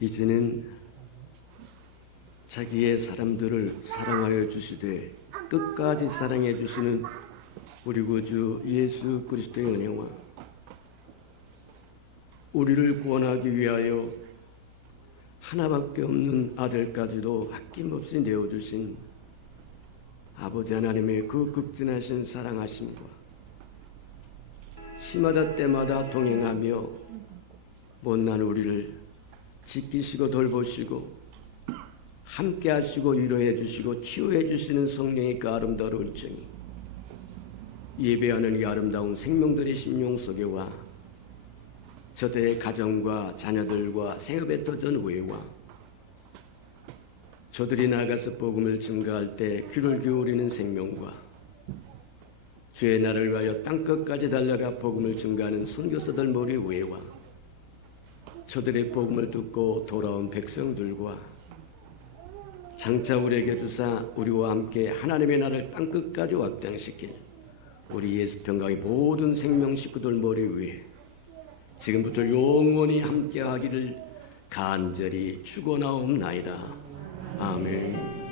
이제는 자기의 사람들을 사랑하여 주시되 끝까지 사랑해 주시는 우리 구주 예수 그리스도의 은혜와 우리를 구원하기 위하여 하나밖에 없는 아들까지도 아낌없이 내어주신 아버지 하나님의 그 극진하신 사랑하심과 시마다 때마다 동행하며 못난 우리를 지키시고 돌보시고 함께 하시고 위로해 주시고 치유해 주시는 성령의 그 아름다운 일정이 예배하는 이 아름다운 생명들의 심령 속에와 저들의 가정과 자녀들과 생업에 터진 후회와 저들이 나가서 복음을 증거할 때 귀를 기울이는 생명과 주의 날을 위하여 땅끝까지 달려가 복음을 증거하는 선교사들 머리 위에와 저들의 복음을 듣고 돌아온 백성들과 장차 우리에게 주사 우리와 함께 하나님의 나라를 땅끝까지 확장시킬 우리 예수 평강의 모든 생명 식구들 머리 위에 지금부터 영원히 함께하기를 간절히 축원하옵나이다. 아멘.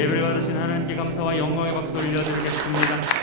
예배를 받으신 하나님께 감사와 영광의 박수 올려드리겠습니다.